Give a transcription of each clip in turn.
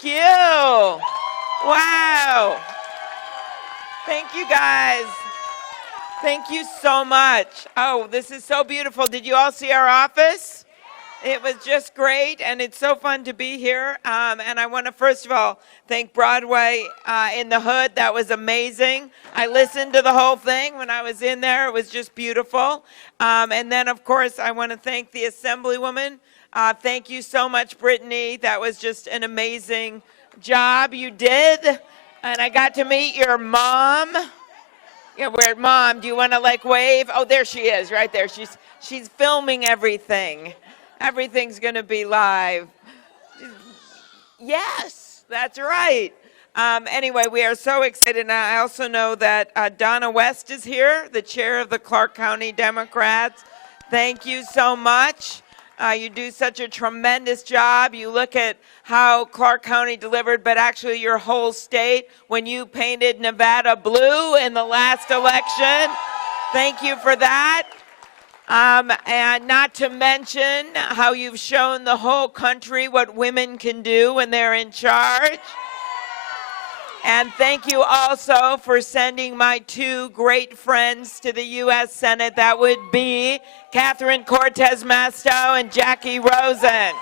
Thank you. Wow. Thank you, guys. Thank you so much. Oh, this is so beautiful. Did you all see our office? It was just great, and it's so fun to be here. And I want to, first of all, thank Broadway in the Hood. That was amazing. I listened to the whole thing when I was in there. It was just beautiful. And then, of course, I want to thank the Assemblywoman. Thank you so much, Brittany. That was just an amazing job you did. And I got to meet your mom. Yeah, where, Mom, do you want to, like, wave? Oh, there she is, right there. She's filming everything. Everything's going to be live. Yes, that's right. Anyway, we are so excited. And I also know that Donna West is here, the chair of the Clark County Democrats. Thank you so much. You do such a tremendous job. You look at how Clark County delivered, but actually your whole state, when you painted Nevada blue in the last election. Thank you for that. And not to mention how you've shown the whole country what women can do when they're in charge. And thank you also for sending my two great friends to the U.S. Senate. That would be Catherine Cortez Masto and Jackie Rosen.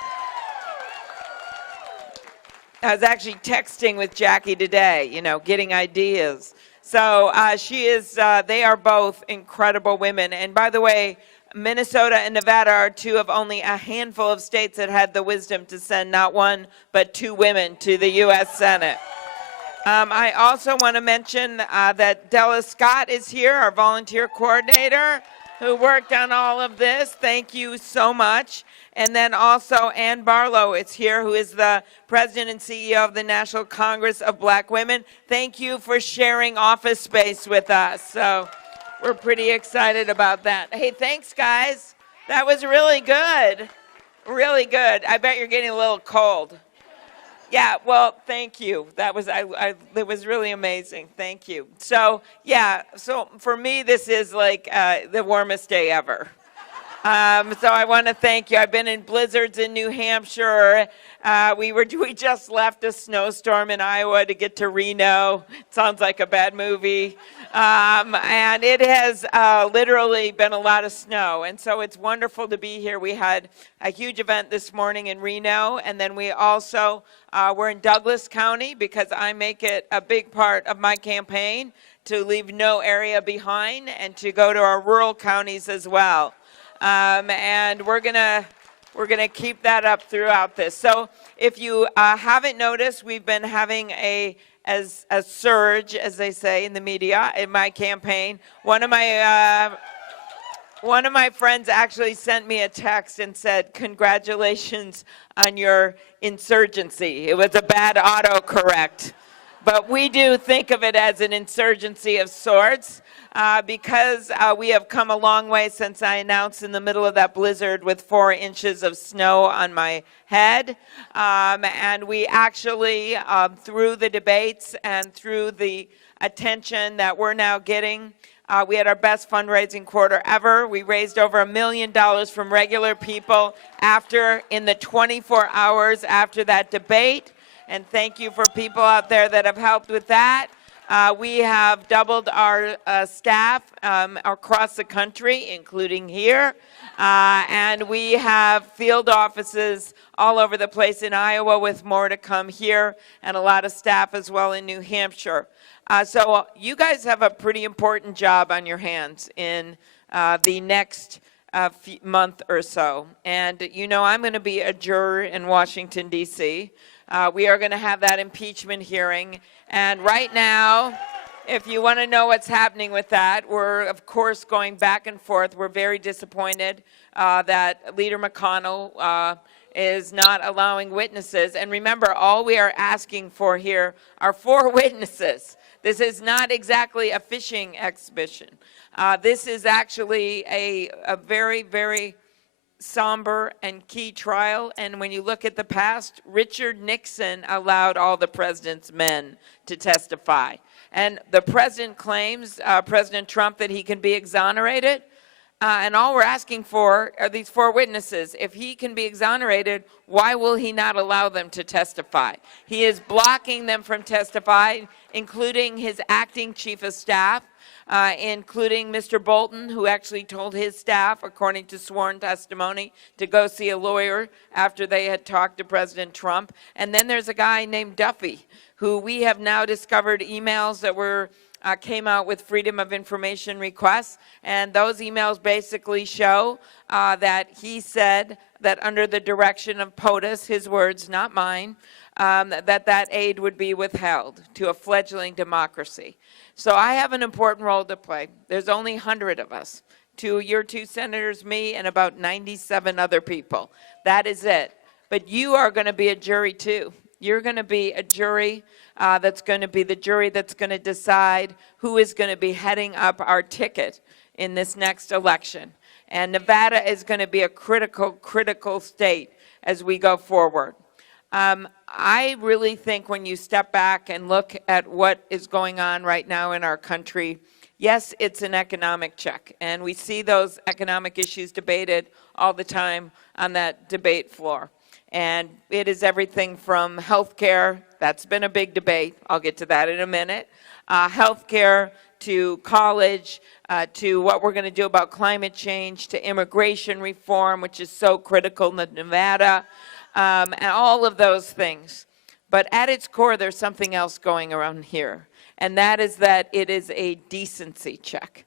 I was actually texting with Jackie today, getting ideas. So they are both incredible women. And by the way, Minnesota and Nevada are two of only a handful of states that had the wisdom to send not one, but two women to the U.S. Senate. I also want to mention that Della Scott is here, our volunteer coordinator, who worked on all of this. Thank you so much. And then also Ann Barlow is here, who is the president and CEO of the National Congress of Black Women. Thank you for sharing office space with us. So we're pretty excited about that. Hey, thanks, guys. That was really good. Really good. I bet you're getting a little cold. Yeah, well, thank you. That was it was really amazing. Thank you. So, yeah, so for me, this is like the warmest day ever. So I want to thank you. I've been in blizzards in New Hampshire. We just left a snowstorm in Iowa to get to Reno. It sounds like a bad movie. And it has literally been a lot of snow. And so it's wonderful to be here. We had a huge event this morning in Reno. And then we also we're in Douglas County because I make it a big part of my campaign to leave no area behind and to go to our rural counties as well. And we're gonna keep that up throughout this. So if you haven't noticed, we've been having a surge, as they say in the media, in my campaign. One of my friends actually sent me a text and said, "Congratulations on your insurgency." It was a bad autocorrect, but we do think of it as an insurgency of sorts. Because we have come a long way since I announced in the middle of that blizzard with 4 inches of snow on my head. And we actually, through the debates and through the attention that we're now getting, we had our best fundraising quarter ever. We raised over $1 million from regular people in the 24 hours after that debate. And thank you for people out there that have helped with that. We have doubled our staff across the country, including here. And we have field offices all over the place in Iowa with more to come here and a lot of staff as well in New Hampshire. So you guys have a pretty important job on your hands in the next month or so. And I'm going to be a juror in Washington, D.C. We are going to have that impeachment hearing. And right now, if you want to know what's happening with that, we're, of course, going back and forth. We're very disappointed that Leader McConnell is not allowing witnesses. And remember, all we are asking for here are 4 witnesses. This is not exactly a fishing exhibition. This is actually a very, very somber and key trial. And when you look at the past, Richard Nixon allowed all the president's men to testify. And the president claims, President Trump, that he can be exonerated. And all we're asking for are these 4 witnesses. If he can be exonerated, why will he not allow them to testify? He is blocking them from testifying, including his acting chief of staff, including Mr. Bolton, who actually told his staff, according to sworn testimony, to go see a lawyer after they had talked to President Trump. And then there's a guy named Duffy, who we have now discovered emails that were came out with Freedom of Information requests, and those emails basically show that he said that under the direction of POTUS, his words, not mine, that aid would be withheld to a fledgling democracy. So I have an important role to play. There's only 100 of us. Your 2 senators, me, and about 97 other people. That is it. But you are going to be a jury too. You're going to be a jury that's going to be the jury that's going to decide who is going to be heading up our ticket in this next election. And Nevada is going to be a critical state as we go forward. I really think when you step back and look at what is going on right now in our country, yes, it's an economic check. And we see those economic issues debated all the time on that debate floor. And it is everything from health care, that's been a big debate, I'll get to that in a minute, health care to college, to what we're going to do about climate change, to immigration reform, which is so critical in Nevada, and all of those things. But at its core, there's something else going around here, and that is that it is a decency check.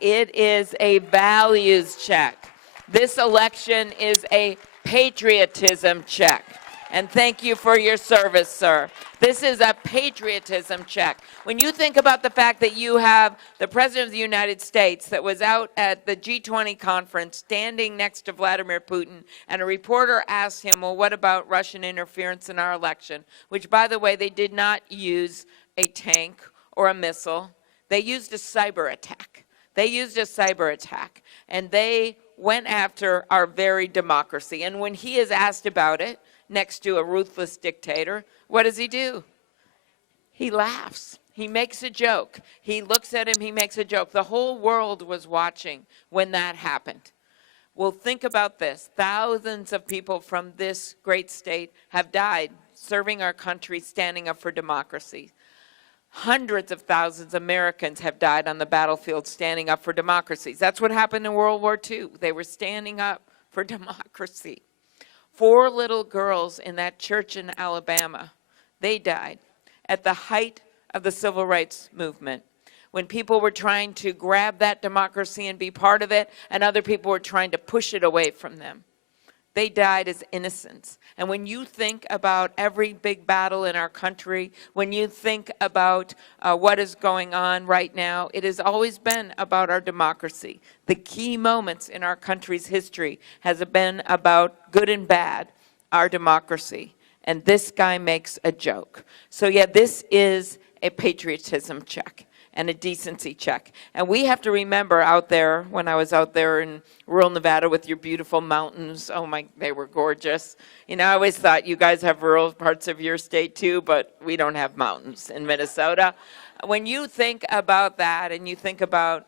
It is a values check. This election is a patriotism check. And thank you for your service, sir. This is a patriotism check. When you think about the fact that you have the President of the United States that was out at the G20 conference standing next to Vladimir Putin, and a reporter asked him, well, what about Russian interference in our election? Which, by the way, they did not use a tank or a missile. They used a cyber attack. They used a cyber attack. And they went after our very democracy. And when he is asked about it, next to a ruthless dictator, what does he do? He laughs. He makes a joke. He looks at him, he makes a joke. The whole world was watching when that happened. Well, think about this. Thousands of people from this great state have died serving our country, standing up for democracy. Hundreds of thousands of Americans have died on the battlefield standing up for democracies. That's what happened in World War II. They were standing up for democracy. 4 little girls in that church in Alabama, they died at the height of the civil rights movement, when people were trying to grab that democracy and be part of it, and other people were trying to push it away from them. They died as innocents. And when you think about every big battle in our country, when you think about what is going on right now, it has always been about our democracy. The key moments in our country's history has been about good and bad, our democracy. And this guy makes a joke. So yeah, this is a patriotism check and a decency check. And we have to remember out there, when I was out there in rural Nevada with your beautiful mountains, oh my, they were gorgeous. You know, I always thought you guys have rural parts of your state too, but we don't have mountains in Minnesota. When you think about that and you think about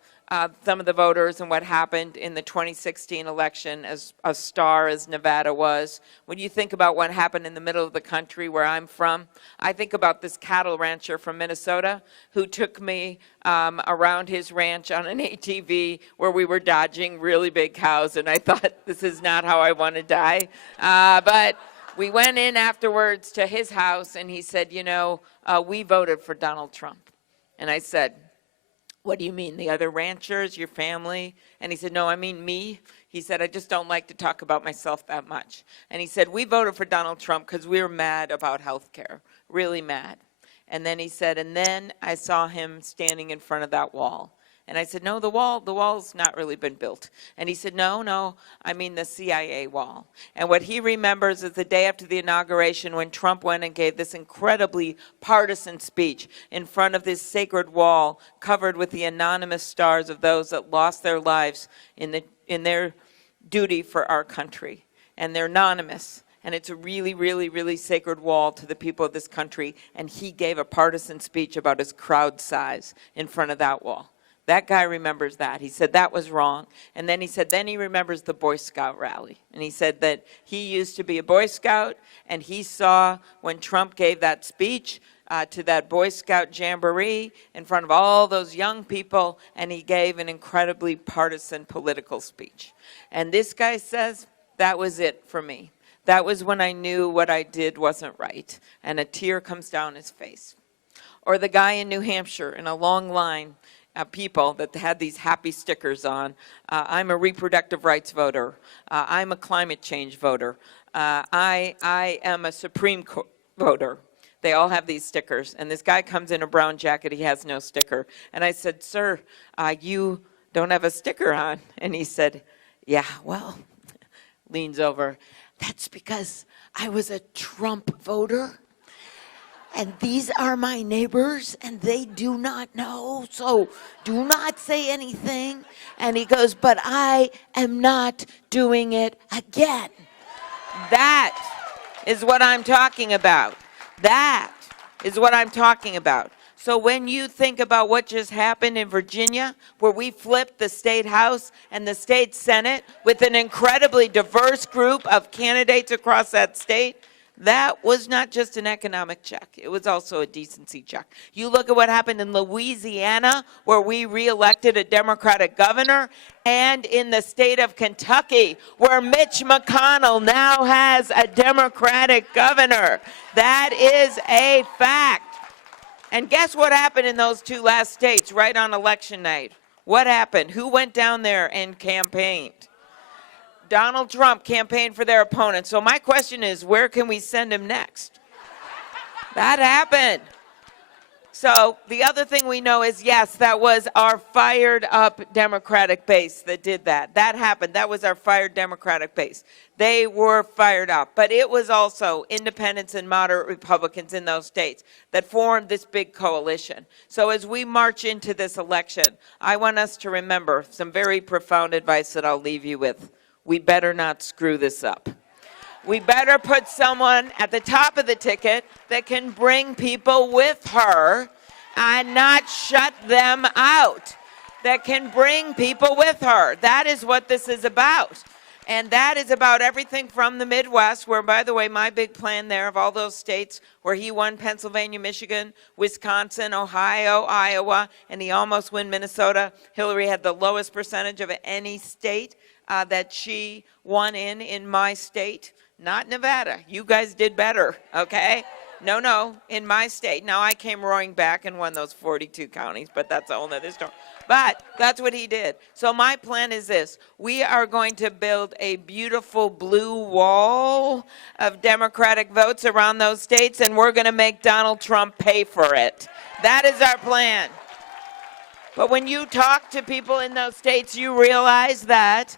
some of the voters and what happened in the 2016 election, as a star as Nevada was, when you think about what happened in the middle of the country where I'm from, I think about this cattle rancher from Minnesota who took me around his ranch on an ATV where we were dodging really big cows, and I thought, this is not how I want to die. But we went in afterwards to his house, and he said, you know, we voted for Donald Trump. And I said, what do you mean, the other ranchers, your family? And he said, no, I mean me. He said, I just don't like to talk about myself that much. And he said, we voted for Donald Trump because we were mad about health care, really mad. And then he said, and then I saw him standing in front of that wall. And I said, no, the wall's not really been built. And he said, no, I mean the CIA wall. And what he remembers is the day after the inauguration when Trump went and gave this incredibly partisan speech in front of this sacred wall covered with the anonymous stars of those that lost their lives in their duty for our country. And they're anonymous. And it's a really, really, really sacred wall to the people of this country. And he gave a partisan speech about his crowd size in front of that wall. That guy remembers that. He said that was wrong. And then he said, then he remembers the Boy Scout rally. And he said that he used to be a Boy Scout, and he saw when Trump gave that speech to that Boy Scout jamboree in front of all those young people, and he gave an incredibly partisan political speech. And this guy says, that was it for me. That was when I knew what I did wasn't right. And a tear comes down his face. Or the guy in New Hampshire in a long line of people that had these happy stickers on. I'm a reproductive rights voter. I'm a climate change voter. I am a Supreme Court voter. They all have these stickers. And this guy comes in a brown jacket. He has no sticker. And I said, sir, you don't have a sticker on. And he said, yeah, well, leans over. That's because I was a Trump voter. And these are my neighbors, and they do not know, so do not say anything. And he goes, but I am not doing it again. That is what I'm talking about. That is what I'm talking about. So when you think about what just happened in Virginia, where we flipped the state house and the state senate with an incredibly diverse group of candidates across that state, that was not just an economic check. It was also a decency check. You look at what happened in Louisiana, where we reelected a Democratic governor, and in the state of Kentucky, where Mitch McConnell now has a Democratic governor. That is a fact. And guess what happened in those two last states right on election night? What happened? Who went down there and campaigned? Donald Trump campaigned for their opponent. So my question is, where can we send him next? That happened. So the other thing we know is, yes, that was our fired up Democratic base that did that. That happened. That was our fired Democratic base. They were fired up. But it was also independents and moderate Republicans in those states that formed this big coalition. So as we march into this election, I want us to remember some very profound advice that I'll leave you with. We better not screw this up. We better put someone at the top of the ticket that can bring people with her and not shut them out, that can bring people with her. That is what this is about. And that is about everything from the Midwest, where, by the way, my big plan there of all those states where he won Pennsylvania, Michigan, Wisconsin, Ohio, Iowa, and he almost won Minnesota. Hillary had the lowest percentage of any state that she won in my state. Not Nevada. You guys did better, okay? No, in my state. Now, I came roaring back and won those 42 counties, but that's a whole other story. But that's what he did. So my plan is this. We are going to build a beautiful blue wall of Democratic votes around those states, and we're going to make Donald Trump pay for it. That is our plan. But when you talk to people in those states, you realize that,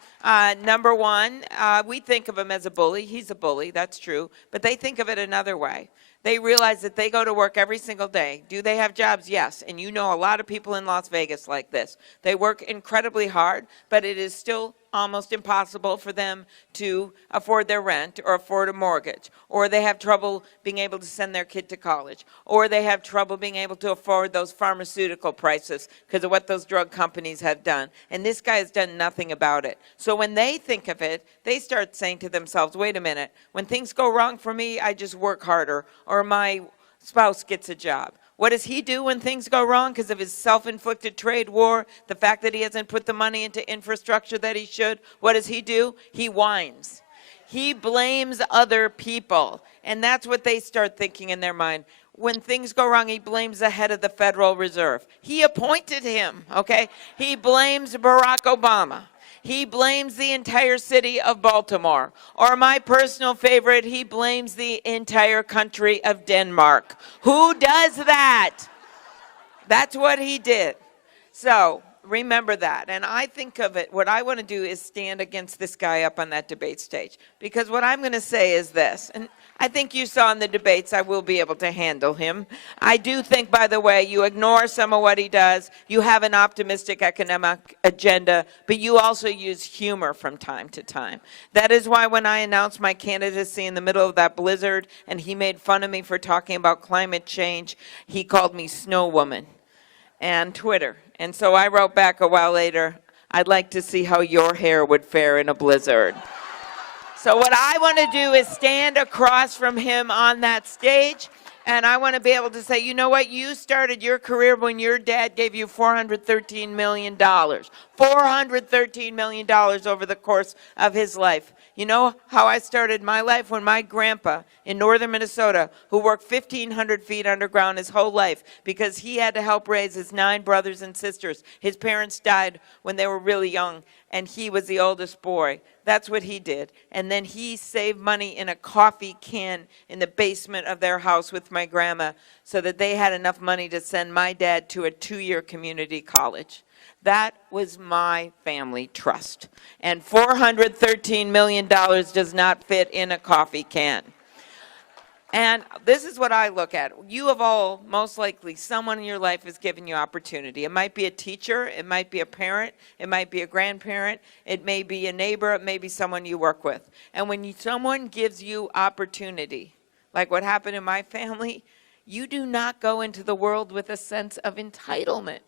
number one, we think of him as a bully. He's a bully, that's true. But they think of it another way. They realize that they go to work every single day. Do they have jobs? Yes. And you know a lot of people in Las Vegas like this. They work incredibly hard, but it is still almost impossible for them to afford their rent or afford a mortgage, or they have trouble being able to send their kid to college, or they have trouble being able to afford those pharmaceutical prices because of what those drug companies have done. And this guy has done nothing about it. So when they think of it, they start saying to themselves, wait a minute, when things go wrong for me, I just work harder, or my spouse gets a job. What does he do when things go wrong because of his self-inflicted trade war, the fact that he hasn't put the money into infrastructure that he should? What does he do? He whines. He blames other people. And that's what they start thinking in their mind. When things go wrong, he blames the head of the Federal Reserve. He appointed him, okay? He blames Barack Obama. He blames the entire city of Baltimore. Or my personal favorite, he blames the entire country of Denmark. Who does that? That's what he did. So remember that. And I think of it, what I want to do is stand against this guy up on that debate stage. Because what I'm going to say is this, and I think you saw in the debates I will be able to handle him. I do think, by the way, you ignore some of what he does. You have an optimistic economic agenda, but you also use humor from time to time. That is why when I announced my candidacy in the middle of that blizzard and he made fun of me for talking about climate change, he called me Snow Woman and Twitter. And so I wrote back a while later, I'd like to see how your hair would fare in a blizzard. So what I want to do is stand across from him on that stage, and I want to be able to say, you know what, you started your career when your dad gave you $413 million. $413 million over the course of his life. You know how I started my life? When my grandpa in northern Minnesota, who worked 1,500 feet underground his whole life because he had to help raise his 9 brothers and sisters. His parents died when they were really young, and he was the oldest boy. That's what he did. And then he saved money in a coffee can in the basement of their house with my grandma so that they had enough money to send my dad to a 2-year community college. That was my family trust. And $413 million does not fit in a coffee can. And this is what I look at. You have all, most likely, someone in your life has given you opportunity. It might be a teacher, it might be a parent, it might be a grandparent, it may be a neighbor, it may be someone you work with. And when someone gives you opportunity, like what happened in my family, you do not go into the world with a sense of entitlement.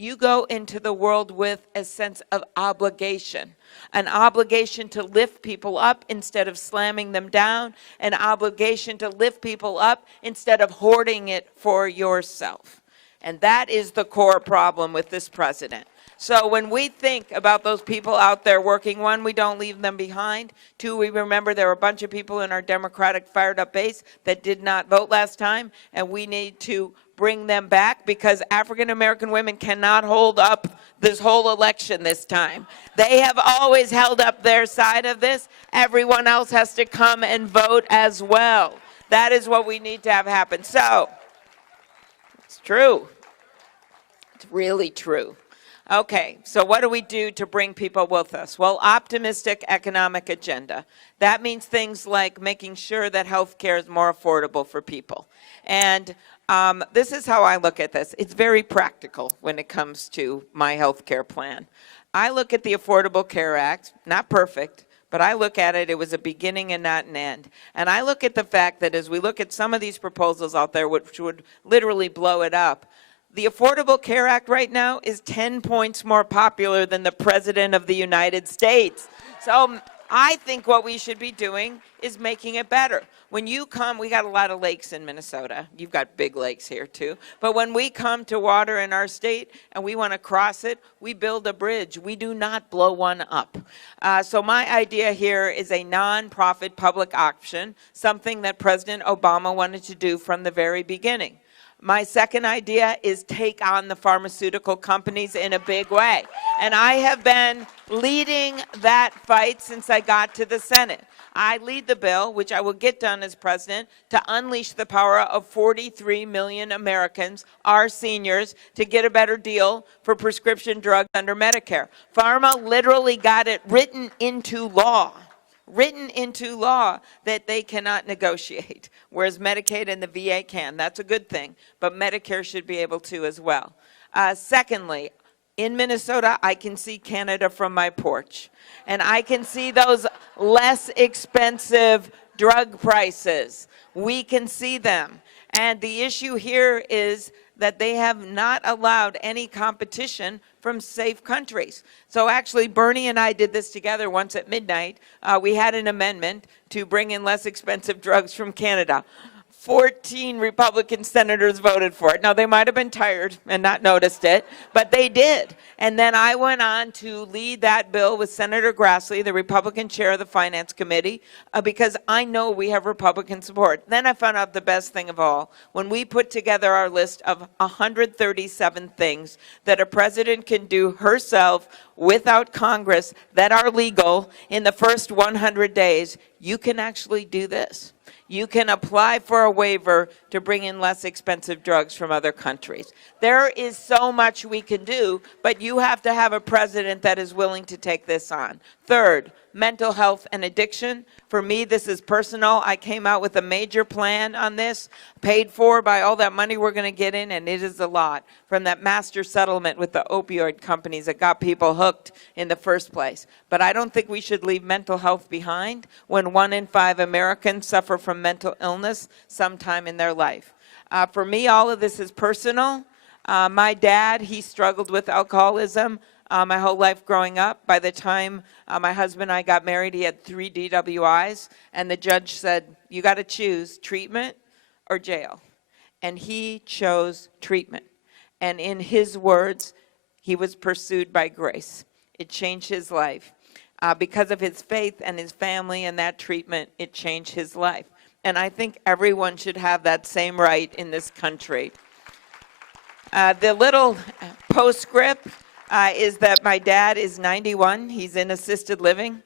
You go into the world with a sense of obligation, an obligation to lift people up instead of slamming them down, an obligation to lift people up instead of hoarding it for yourself. And that is the core problem with this president. So when we think about those people out there working, 1, we don't leave them behind. 2, we remember there were a bunch of people in our Democratic fired up base that did not vote last time, and we need to bring them back because African American women cannot hold up this whole election this time. They have always held up their side of this. Everyone else has to come and vote as well. That is what we need to have happen. So, it's true. It's really true. Okay, so what do we do to bring people with us? Well, optimistic economic agenda. That means things like making sure that health care is more affordable for people. And this is how I look at this. It's very practical when it comes to my health care plan. I look at the Affordable Care Act, not perfect, but I look at it, it was a beginning and not an end. And I look at the fact that as we look at some of these proposals out there, which would literally blow it up, the Affordable Care Act right now is 10 points more popular than the President of the United States. So I think what we should be doing is making it better. When you come, we got a lot of lakes in Minnesota. You've got big lakes here too. But when we come to water in our state and we want to cross it, we build a bridge. We do not blow one up. So my idea here is a nonprofit public option, something that President Obama wanted to do from the very beginning. My second idea is take on the pharmaceutical companies in a big way. And I have been leading that fight since I got to the Senate. I lead the bill, which I will get done as president, to unleash the power of 43 million Americans, our seniors, to get a better deal for prescription drugs under Medicare. Pharma literally got it written into law that they cannot negotiate, whereas Medicaid and the VA can. That's a good thing, but Medicare should be able to as well. Secondly, in Minnesota, I can see Canada from my porch, and I can see those less expensive drug prices. We can see them, and the issue here is that they have not allowed any competition from safe countries. So actually, Bernie and I did this together once at midnight. We had an amendment to bring in less expensive drugs from Canada. 14 Republican senators voted for it. Now, they might have been tired and not noticed it, but they did. And then I went on to lead that bill with Senator Grassley, the Republican chair of the Finance Committee, because I know we have Republican support. Then I found out the best thing of all. When we put together our list of 137 things that a president can do herself without Congress that are legal in the first 100 days, you can actually do this. You can apply for a waiver to bring in less expensive drugs from other countries. There is so much we can do, but you have to have a president that is willing to take this on. Third, mental health and addiction. For me, this is personal. I came out with a major plan on this, paid for by all that money we're going to get in, and it is a lot, from that master settlement with the opioid companies that got people hooked in the first place. But I don't think we should leave mental health behind when 1 in 5 Americans suffer from mental illness sometime in their life. For me, all of this is personal. My dad, he struggled with alcoholism my whole life growing up. By the time my husband and I got married, he had 3 DWIs, and the judge said, you got to choose treatment or jail. And he chose treatment. And in his words, he was pursued by grace. It changed his life. Because of his faith and his family and that treatment, it changed his life. And I think everyone should have that same right in this country. The little postscript is that my dad is 91. He's in assisted living.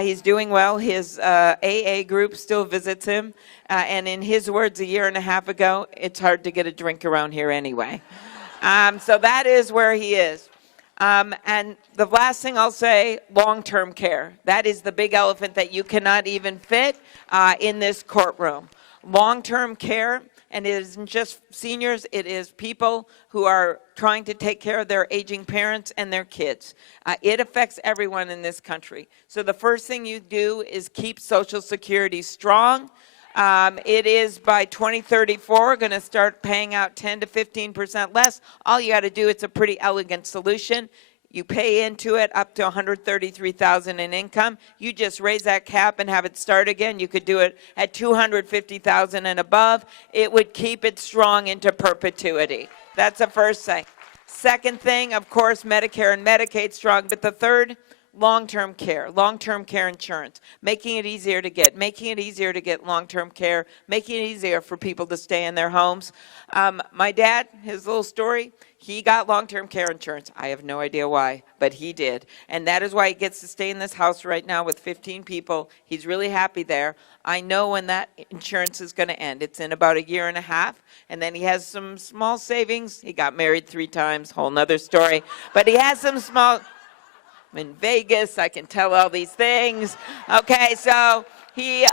He's doing well. His AA group still visits him. And in his words a year and a half ago, it's hard to get a drink around here anyway. So that is where he is. And the last thing I'll say, long-term care. That is the big elephant that you cannot even fit in this courtroom. Long-term care, and it isn't just seniors, it is people who are trying to take care of their aging parents and their kids. It affects everyone in this country. So the first thing you do is keep Social Security strong. It is by 2034 going to start paying out 10 to 15% less. All you got to do, it's a pretty elegant solution. You pay into it up to $133,000 in income. You just raise that cap and have it start again. You could do it at $250,000 and above. It would keep it strong into perpetuity. That's the first thing. Second thing, of course, Medicare and Medicaid strong. But the third, long-term care insurance, making it easier to get long-term care, making it easier for people to stay in their homes. My dad, his little story, he got long-term care insurance. I have no idea why, but he did. And that is why he gets to stay in this house right now with 15 people. He's really happy there. I know when that insurance is going to end. It's in about a year and a half. And then he has some small savings. He got married 3 times, whole nother story. But he has some small... I'm in Vegas, I can tell all these things. Okay, so he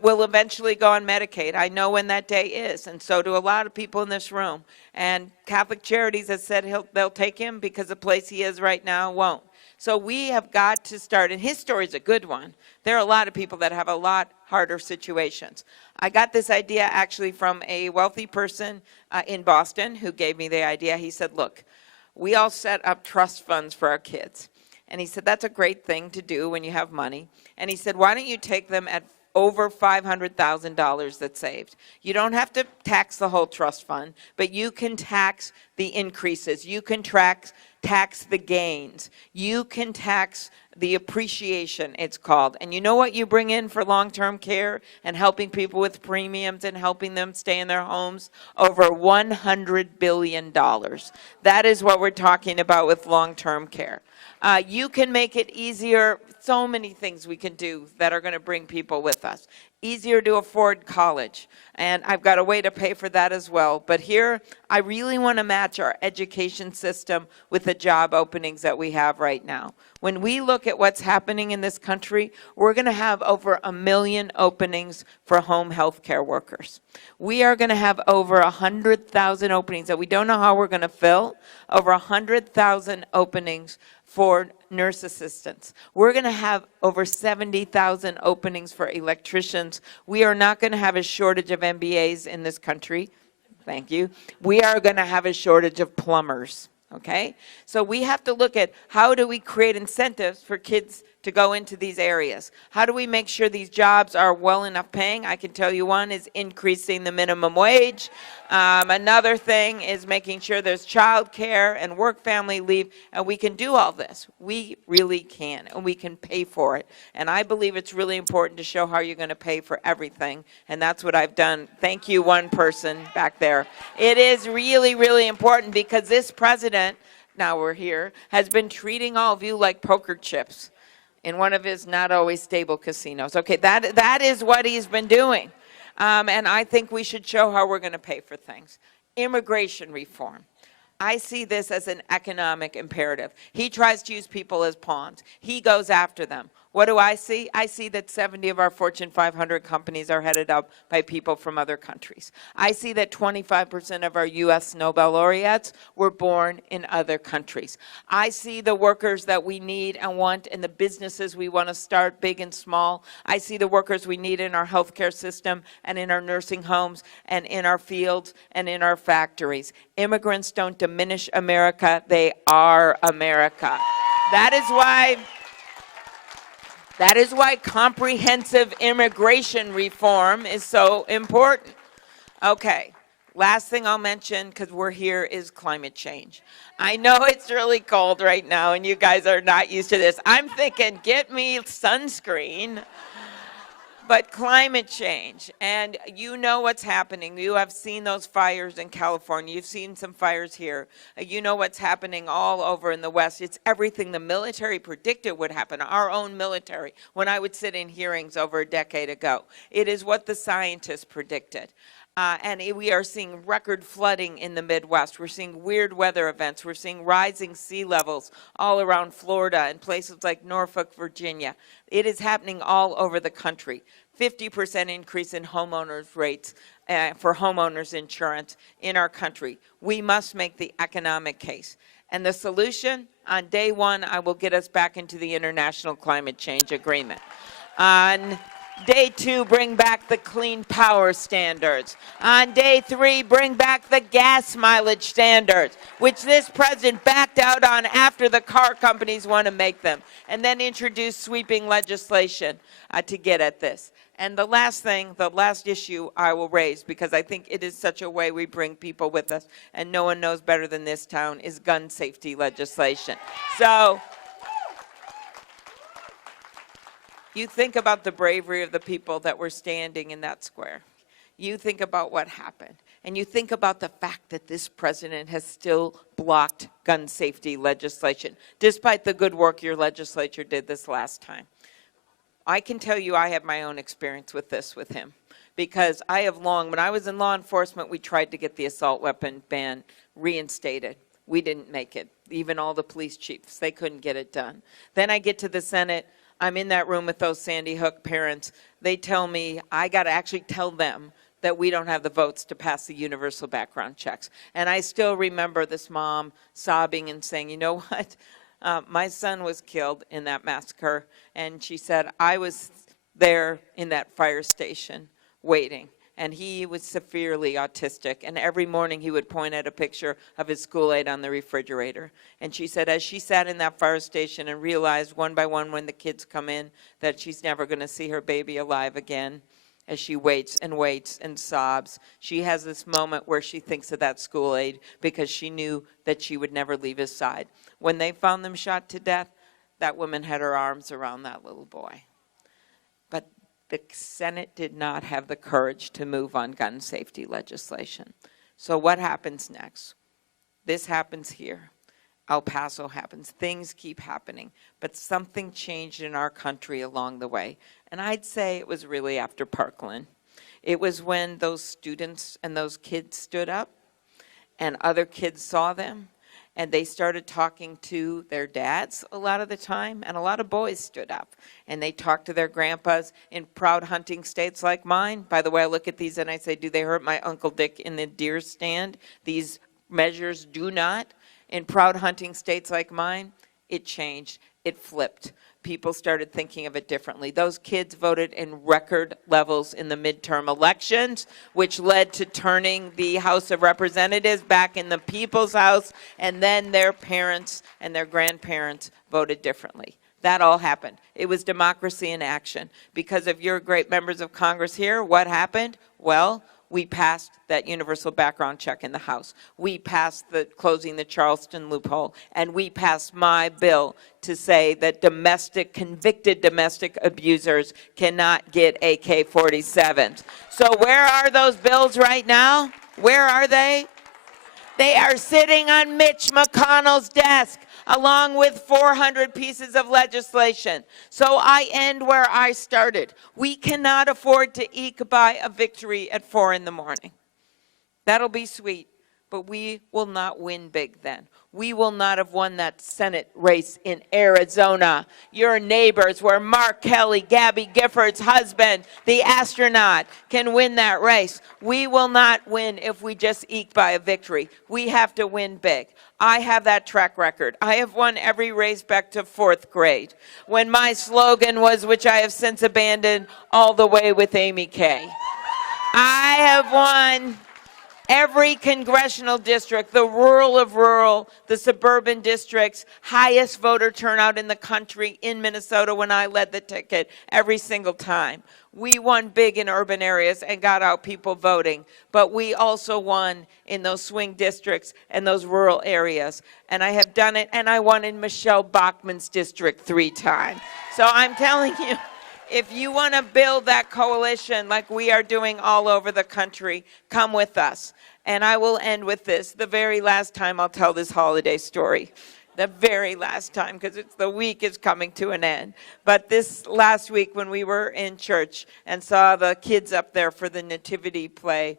will eventually go on Medicaid. I know when that day is, and so do a lot of people in this room. And Catholic Charities has said they'll take him because the place he is right now won't. So we have got to start, and his story is a good one. There are a lot of people that have a lot harder situations. I got this idea actually from a wealthy person in Boston who gave me the idea. He said, look, we all set up trust funds for our kids. And he said, that's a great thing to do when you have money. And he said, why don't you take them at over $500,000 that's saved? You don't have to tax the whole trust fund, but you can tax the increases. You can tax the gains. You can tax the appreciation, it's called. And you know what you bring in for long-term care and helping people with premiums and helping them stay in their homes? Over $100 billion. That is what we're talking about with long-term care. You can make it easier. So many things we can do that are going to bring people with us. Easier to afford college. And I've got a way to pay for that as well. But here, I really want to match our education system with the job openings that we have right now. When we look at what's happening in this country, we're going to have over 1 million openings for home health care workers. We are going to have over 100,000 openings that we don't know how we're going to fill, over 100,000 openings for nurse assistants. We're going to have over 70,000 openings for electricians. We are not going to have a shortage of MBAs in this country. Thank you. We are going to have a shortage of plumbers. Okay? So we have to look at how do we create incentives for kids to go into these areas? How do we make sure these jobs are well enough paying? I can tell you one is increasing the minimum wage. Another thing is making sure there's child care and work family leave, and we can do all this. We really can, and we can pay for it. And I believe it's really important to show how you're going to pay for everything, and that's what I've done. Thank you, one person back there. It is really, really important because this president, now we're here, has been treating all of you like poker chips in one of his not always stable casinos. Okay, that is what he's been doing. And I think we should show how we're going to pay for things. Immigration reform. I see this as an economic imperative. He tries to use people as pawns. He goes after them. What do I see? I see that 70 of our Fortune 500 companies are headed up by people from other countries. I see that 25% of our U.S. Nobel laureates were born in other countries. I see the workers that we need and want in the businesses we want to start, big and small. I see the workers we need in our healthcare system and in our nursing homes and in our fields and in our factories. Immigrants don't diminish America, they are America. That is why comprehensive immigration reform is so important. Okay, last thing I'll mention, because we're here, is climate change. I know it's really cold right now, and you guys are not used to this. I'm thinking, get me sunscreen. But climate change, and you know what's happening. You have seen those fires in California. You've seen some fires here. You know what's happening all over in the West. It's everything the military predicted would happen, our own military, when I would sit in hearings over a decade ago. It is what the scientists predicted. We are seeing record flooding in the Midwest. We're seeing weird weather events. We're seeing rising sea levels all around Florida and places like Norfolk, Virginia. It is happening all over the country. 50% increase in homeowners rates for homeowners insurance in our country. We must make the economic case. And the solution, on day one, I will get us back into the International Climate Change Agreement. On day 2, bring back the clean power standards. On day 3, bring back the gas mileage standards, which this president backed out on after the car companies want to make them, and then introduce sweeping legislation to get at this. And the last thing, the last issue I will raise, because I think it is such a way we bring people with us, and no one knows better than this town, is gun safety legislation. So you think about the bravery of the people that were standing in that square. You think about what happened. And you think about the fact that this president has still blocked gun safety legislation, despite the good work your legislature did this last time. I can tell you I have my own experience with this with him. Because when I was in law enforcement, we tried to get the assault weapon ban reinstated. We didn't make it. Even all the police chiefs, they couldn't get it done. Then I get to the Senate. I'm in that room with those Sandy Hook parents. They tell me I got to actually tell them that we don't have the votes to pass the universal background checks. And I still remember this mom sobbing and saying, you know what? My son was killed in that massacre. And she said, I was there in that fire station waiting. And he was severely autistic. And every morning he would point at a picture of his school aid on the refrigerator. And she said, as she sat in that fire station and realized one by one when the kids come in that she's never going to see her baby alive again, as she waits and sobs, she has this moment where she thinks of that school aide because she knew that she would never leave his side. When they found them shot to death, that woman had her arms around that little boy. But the Senate did not have the courage to move on gun safety legislation. So what happens next? This happens here. El Paso happens. Things keep happening. But something changed in our country along the way. And I'd say it was really after Parkland. It was when those students and those kids stood up and other kids saw them. And they started talking to their dads a lot of the time, and a lot of boys stood up. And they talked to their grandpas in proud hunting states like mine. By the way, I look at these and I say, do they hurt my Uncle Dick in the deer stand? These measures do not. In proud hunting states like mine, it changed. It flipped. People started thinking of it differently. Those kids voted in record levels in the midterm elections, which led to turning the House of Representatives back in the people's house, and then their parents and their grandparents voted differently. That all happened. It was democracy in action. Because of your great members of Congress here, what happened? Well, we passed that universal background check in the House. We passed closing the Charleston loophole. And we passed my bill to say that convicted domestic abusers cannot get AK-47s. So where are those bills right now? Where are they? They are sitting on Mitch McConnell's desk, along with 400 pieces of legislation. So I end where I started. We cannot afford to eke by a victory at 4 in the morning. That'll be sweet, but we will not win big then. we will not have won that Senate race in Arizona. Your neighbors, where Mark Kelly, Gabby Gifford's husband, the astronaut, can win that race. We will not win if we just eke by a victory. We have to win big. I have that track record. I have won every race back to 4th grade, when my slogan was, which I have since abandoned, all the way with Amy Kay. I have won every congressional district, the rural of rural, the suburban districts, highest voter turnout in the country in Minnesota when I led the ticket every single time. We won big in urban areas and got out people voting, but we also won in those swing districts and those rural areas. And I have done it, and I won in Michelle Bachmann's district 3 times. So I'm telling you, if you want to build that coalition like we are doing all over the country, come with us. And I will end with this, the very last time I'll tell this holiday story. The very last time, because the week is coming to an end. But this last week when we were in church and saw the kids up there for the nativity play,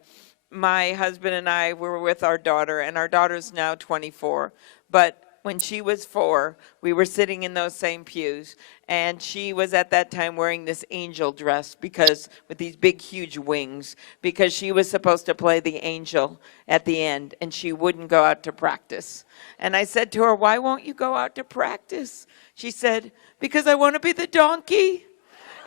my husband and I were with our daughter, and our daughter's now 24. But when she was 4, we were sitting in those same pews, and she was at that time wearing this angel dress because with these big, huge wings, because she was supposed to play the angel at the end, and she wouldn't go out to practice. And I said to her, "Why won't you go out to practice?" She said, "Because I want to be the donkey."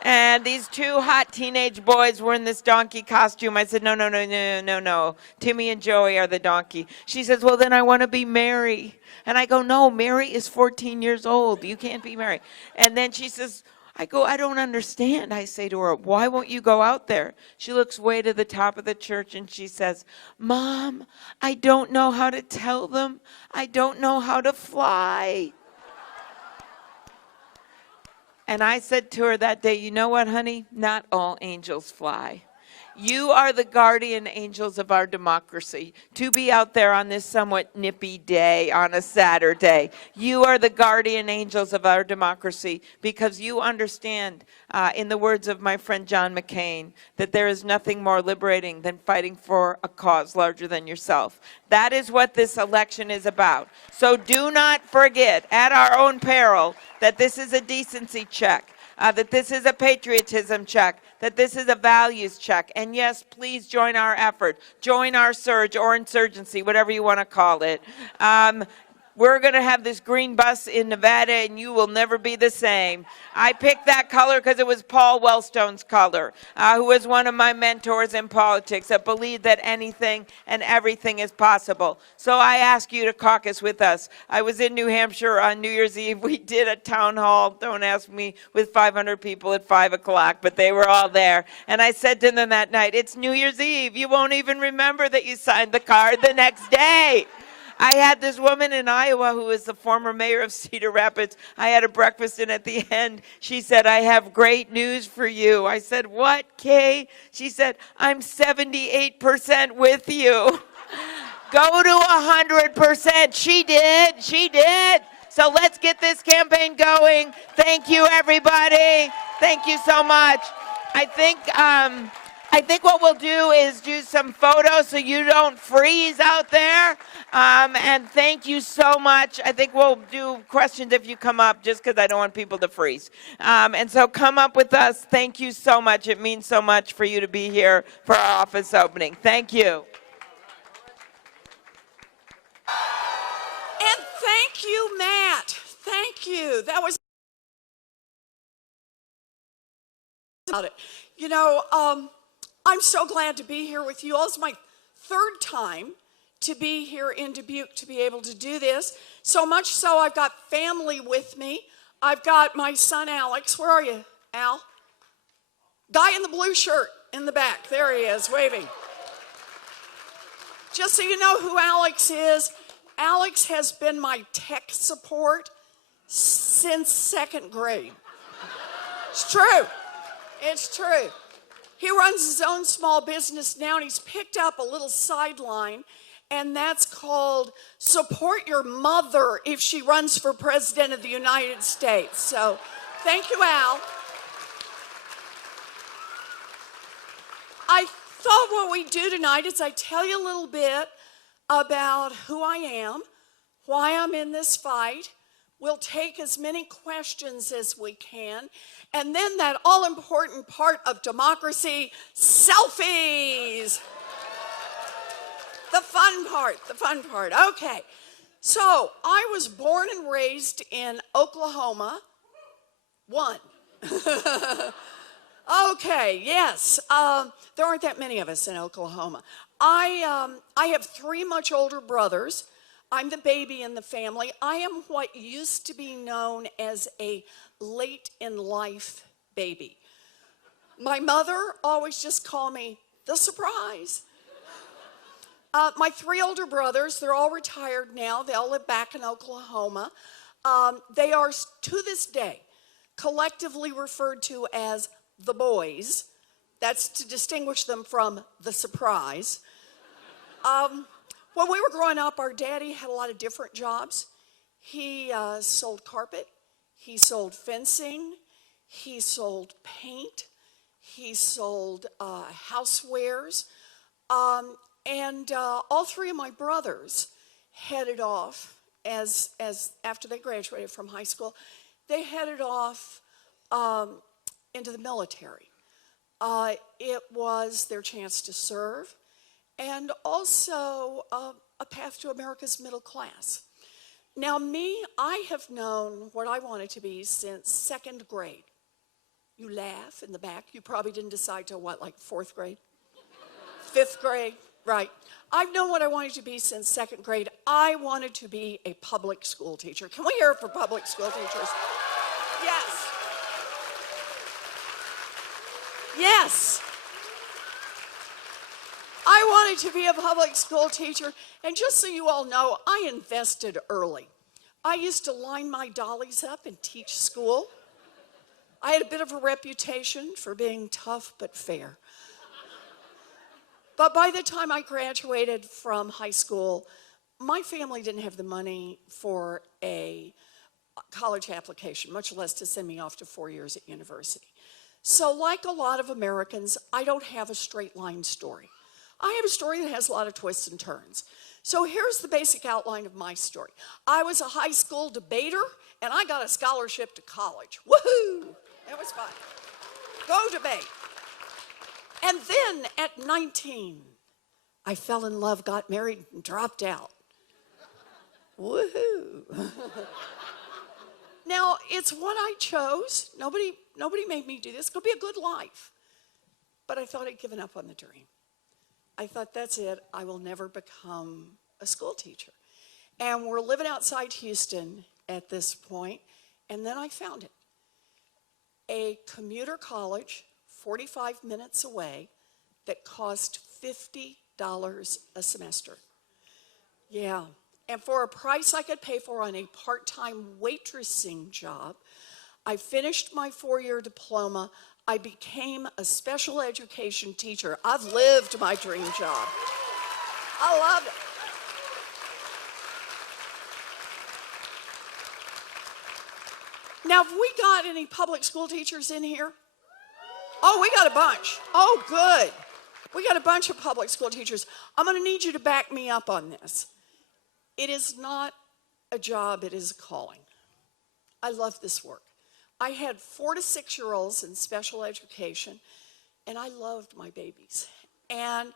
And these 2 hot teenage boys were in this donkey costume. I said, no. Timmy and Joey are the donkey. She says, "Well, then I want to be Mary." And I go, "No, Mary is 14 years old. You can't be Mary." And then she says, "I don't understand." I say to her, "Why won't you go out there?" She looks way to the top of the church and she says, "Mom, I don't know how to tell them. I don't know how to fly." And I said to her that day, "You know what, honey? Not all angels fly. You are the guardian angels of our democracy. To be out there on this somewhat nippy day on a Saturday, you are the guardian angels of our democracy because you understand, in the words of my friend John McCain, that there is nothing more liberating than fighting for a cause larger than yourself. That is what this election is about. So do not forget, at our own peril, that this is a decency check, that this is a patriotism check, that this is a values check. And yes, please join our effort. Join our surge or insurgency, whatever you want to call it. We're going to have this green bus in Nevada, and you will never be the same. I picked that color because it was Paul Wellstone's color, who was one of my mentors in politics, that believed that anything and everything is possible. So I ask you to caucus with us. I was in New Hampshire on New Year's Eve. We did a town hall, don't ask me, with 500 people at 5 o'clock, but they were all there. And I said to them that night, "It's New Year's Eve. You won't even remember that you signed the card the next day." I had this woman in Iowa who is the former mayor of Cedar Rapids. I had a breakfast, and at the end, she said, "I have great news for you." I said, "What, Kay?" She said, "I'm 78% with you." Go to 100%. She did. She did. So let's get this campaign going. Thank you, everybody. Thank you so much. I think what we'll do is do some photos so you don't freeze out there. And thank you so much. I think we'll do questions if you come up, just because I don't want people to freeze. And so come up with us. Thank you so much. It means so much for you to be here for our office opening. Thank you. And thank you, Matt. Thank you. That was about it. You know, I'm so glad to be here with you all. It's my 3rd time to be here in Dubuque to be able to do this. So much so I've got family with me. I've got my son Alex. Where are you, Al? Guy in the blue shirt in the back. There he is, waving. Just so you know who Alex is, Alex has been my tech support since 2nd grade. It's true. It's true. He runs his own small business now, and he's picked up a little sideline, and that's called Support Your Mother if she runs for President of the United States. So thank you, Al. I thought what we'd do tonight is I tell you a little bit about who I am, why I'm in this fight. We'll take as many questions as we can. And then that all-important part of democracy, selfies. The fun part. Okay. So I was born and raised in Oklahoma. Okay, yes. There aren't that many of us in Oklahoma. I have 3 much older brothers. I'm the baby in the family. I am what used to be known as a late in life baby. My mother always just called me the surprise. My 3 older brothers, they're all retired now. They all live back in Oklahoma. They are, to this day, collectively referred to as the boys. That's to distinguish them from the surprise. When we were growing up, our daddy had a lot of different jobs. He sold carpet, he sold fencing, he sold paint, he sold housewares, and all 3 of my brothers headed off as after they graduated from high school. They headed off into the military. It was their chance to serve, and also a path to America's middle class. Now me, I have known what I wanted to be since 2nd grade. You laugh in the back. You probably didn't decide till what, like 4th grade? 5th grade, right. I've known what I wanted to be since 2nd grade. I wanted to be a public school teacher. Can we hear it for public school teachers? Yes. Yes. I wanted to be a public school teacher, and just so you all know, I invested early. I used to line my dollies up and teach school. I had a bit of a reputation for being tough but fair. But by the time I graduated from high school, my family didn't have the money for a college application, much less to send me off to 4 years at university. So like a lot of Americans, I don't have a straight line story. I have a story that has a lot of twists and turns. So here's the basic outline of my story. I was a high school debater, and I got a scholarship to college. Woohoo! It was fun. Go debate. And then at 19, I fell in love, got married, and dropped out. Woohoo! Now, it's what I chose. Nobody made me do this. It's going to be a good life. But I thought I'd given up on the dream. I thought, that's it. I will never become a school teacher. And we're living outside Houston at this point, and then I found it. A commuter college, 45 minutes away, that cost $50 a semester. Yeah. And for a price I could pay for on a part-time waitressing job, I finished my 4-year diploma. I became a special education teacher. I've lived my dream job. I love it. Now, have we got any public school teachers in here? Oh, we got a bunch. Oh, good. We got a bunch of public school teachers. I'm going to need you to back me up on this. It is not a job, it is a calling. I love this work. I had 4 to 6-year-olds in special education, and I loved my babies. And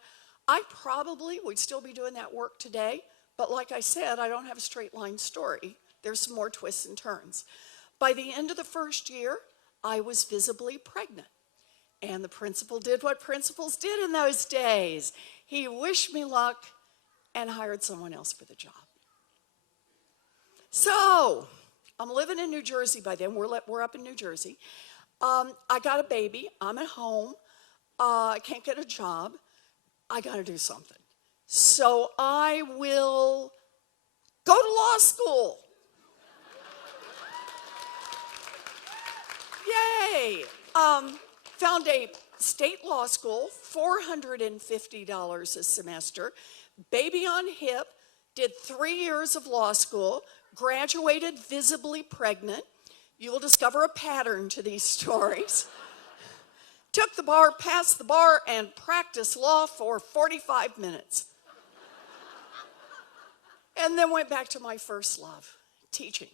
I probably would still be doing that work today, but like I said, I don't have a straight line story. There's some more twists and turns. By the end of the 1st year, I was visibly pregnant. And the principal did what principals did in those days. He wished me luck and hired someone else for the job. So, I'm living in New Jersey by then. We're up in New Jersey. I got a baby. I'm at home. I can't get a job. I got to do something. So I will go to law school. Yay! Found a state law school, $450 a semester, baby on hip, did 3 years of law school, graduated visibly pregnant. You will discover a pattern to these stories. Took the bar, passed the bar, and practiced law for 45 minutes. And then went back to my first love, teaching.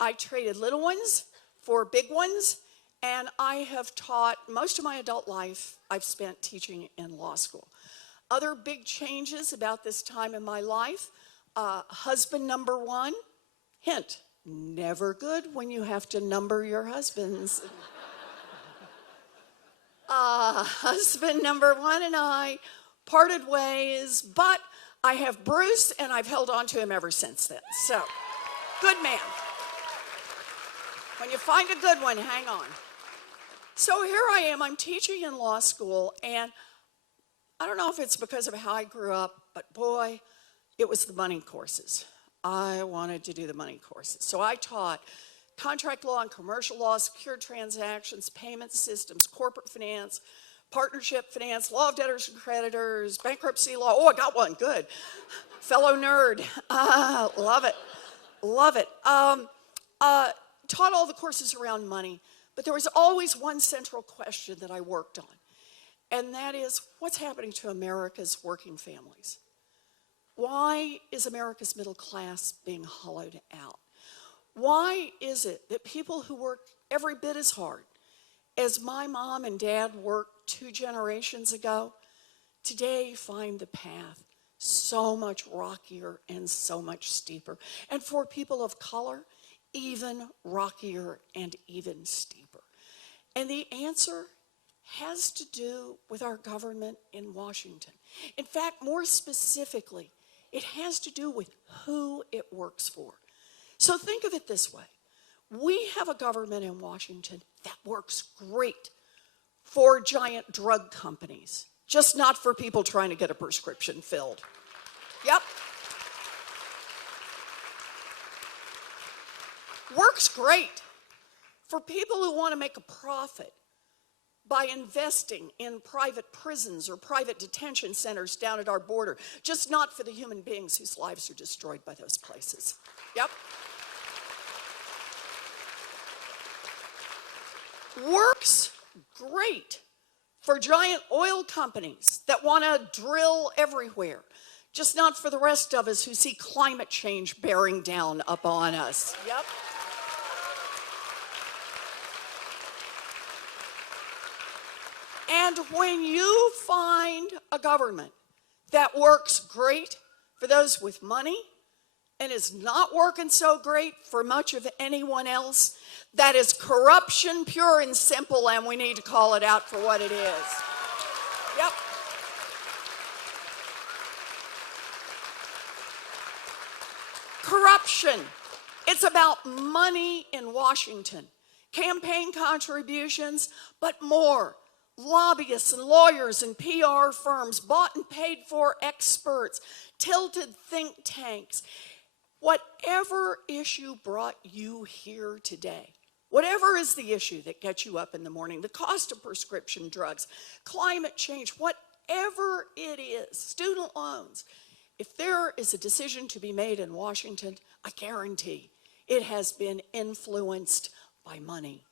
I traded little ones for big ones, and I have taught most of my adult life I've spent teaching in law school. Other big changes about this time in my life, husband number one, hint, never good when you have to number your husbands. Husband number one and I parted ways, but I have Bruce, and I've held on to him ever since then. So, good man. When you find a good one, hang on. So here I am, I'm teaching in law school, and I don't know if it's because of how I grew up, but boy, it was the money courses. I wanted to do the money courses. So I taught contract law and commercial law, secure transactions, payment systems, corporate finance, partnership finance, law of debtors and creditors, bankruptcy law. Oh, I got one, good. Fellow nerd, love it, love it. Taught all the courses around money, but there was always one central question that I worked on, and that is, what's happening to America's working families? Why is America's middle class being hollowed out? Why is it that people who work every bit as hard as my mom and dad worked 2 generations ago, today find the path so much rockier and so much steeper? And for people of color, even rockier and even steeper. And the answer has to do with our government in Washington. In fact, more specifically, it has to do with who it works for. So think of it this way. We have a government in Washington that works great for giant drug companies, just not for people trying to get a prescription filled. Yep. Works great for people who want to make a profit by investing in private prisons or private detention centers down at our border, just not for the human beings whose lives are destroyed by those places. Yep. Works great for giant oil companies that want to drill everywhere, just not for the rest of us who see climate change bearing down upon us. Yep. And when you find a government that works great for those with money and is not working so great for much of anyone else, that is corruption pure and simple, and we need to call it out for what it is. Yep. Corruption. It's about money in Washington. Campaign contributions, but more. Lobbyists and lawyers and PR firms, bought and paid for experts, tilted think tanks. Whatever issue brought you here today, whatever is the issue that gets you up in the morning, the cost of prescription drugs, climate change, whatever it is, student loans, if there is a decision to be made in Washington, I guarantee it has been influenced by money.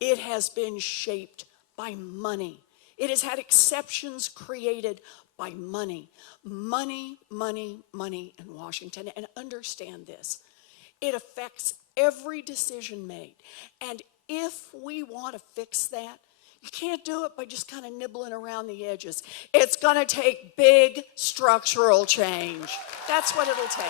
It has been shaped by money. It has had exceptions created by money. Money, money, money in Washington. And understand this, it affects every decision made. And if we want to fix that, you can't do it by just kind of nibbling around the edges. It's going to take big structural change. That's what it'll take.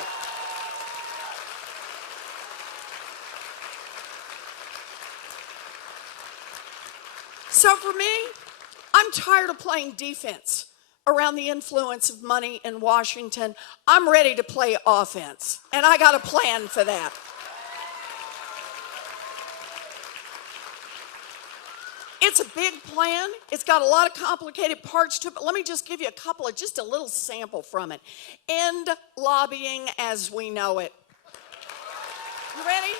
So for me, I'm tired of playing defense around the influence of money in Washington. I'm ready to play offense, and I got a plan for that. It's a big plan. It's got a lot of complicated parts to it, but let me just give you a couple of, just a little sample from it. End lobbying as we know it. You ready?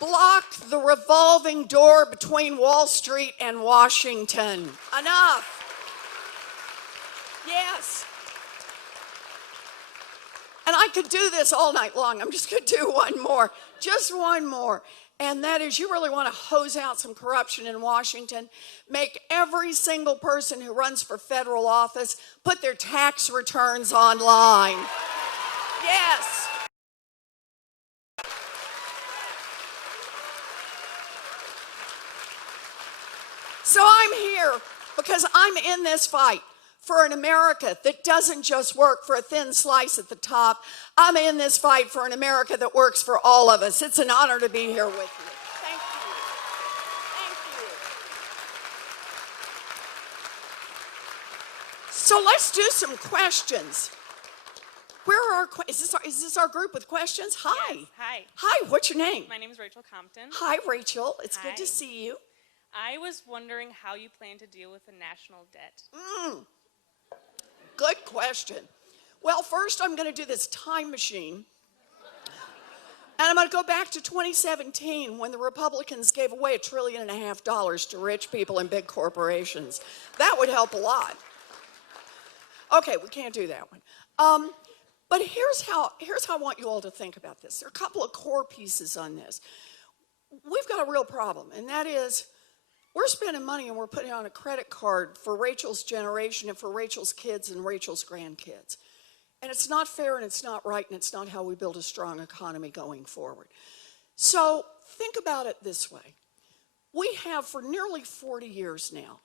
Block the revolving door between Wall Street and Washington. Enough. Yes. And I could do this all night long. I'm just going to do one more. Just one more. And that is, you really want to hose out some corruption in Washington, make every single person who runs for federal office put their tax returns online. Yes. So I'm here because I'm in this fight for an America that doesn't just work for a thin slice at the top. I'm in this fight for an America that works for all of us. It's an honor to be here with you. Thank you. Thank you. So let's do some questions. Where are our, is this our group with questions? Hi. Yes, hi. Hi, what's your name? My name is Rachel Compton. Hi, Rachel. It's Hi. good to see you. I was wondering how you plan to deal with the national debt. Good question. Well, first I'm going to do this time machine. And I'm going to go back to 2017 when the Republicans gave away $1.5 trillion to rich people and big corporations. That would help a lot. Okay, we can't do that one. But here's how I want you all to think about this. There are a couple of core pieces on this. We've got a real problem, and that is we're spending money and we're putting it on a credit card for Rachel's generation and for Rachel's kids and Rachel's grandkids. And it's not fair and it's not right and it's not how we build a strong economy going forward. So think about it this way. We have for nearly 40 years now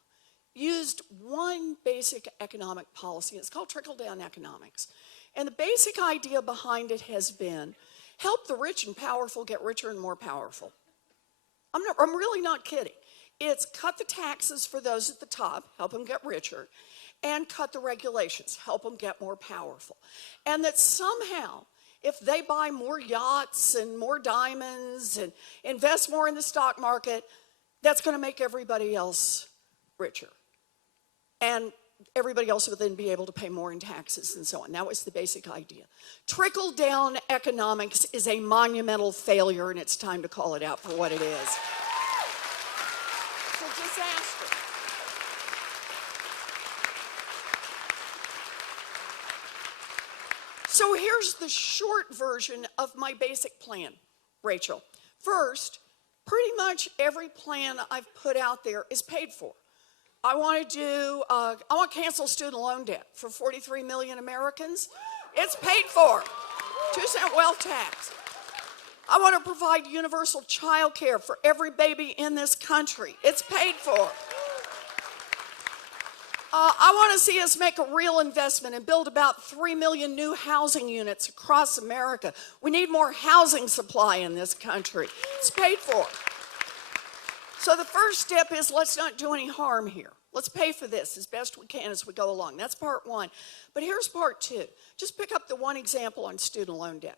used one basic economic policy. It's called trickle-down economics. And the basic idea behind it has been help the rich and powerful get richer and more powerful. I'm really not kidding. It's cut the taxes for those at the top, help them get richer, and cut the regulations, help them get more powerful. And that somehow, if they buy more yachts and more diamonds and invest more in the stock market, that's going to make everybody else richer. And everybody else will then be able to pay more in taxes and so on. That was the basic idea. Trickle-down economics is a monumental failure, and it's time to call it out for what it is. It's a disaster. So here's the short version of my basic plan, Rachel. First, pretty much every plan I've put out there is paid for. I want to cancel student loan debt for 43 million Americans. It's paid for. 2% wealth tax. I want to provide universal child care for every baby in this country. It's paid for. I want to see us make a real investment and build about 3 million new housing units across America. We need more housing supply in this country. It's paid for. So the first step is let's not do any harm here. Let's pay for this as best we can as we go along. That's part one. But here's part two. Just pick up the one example on student loan debt.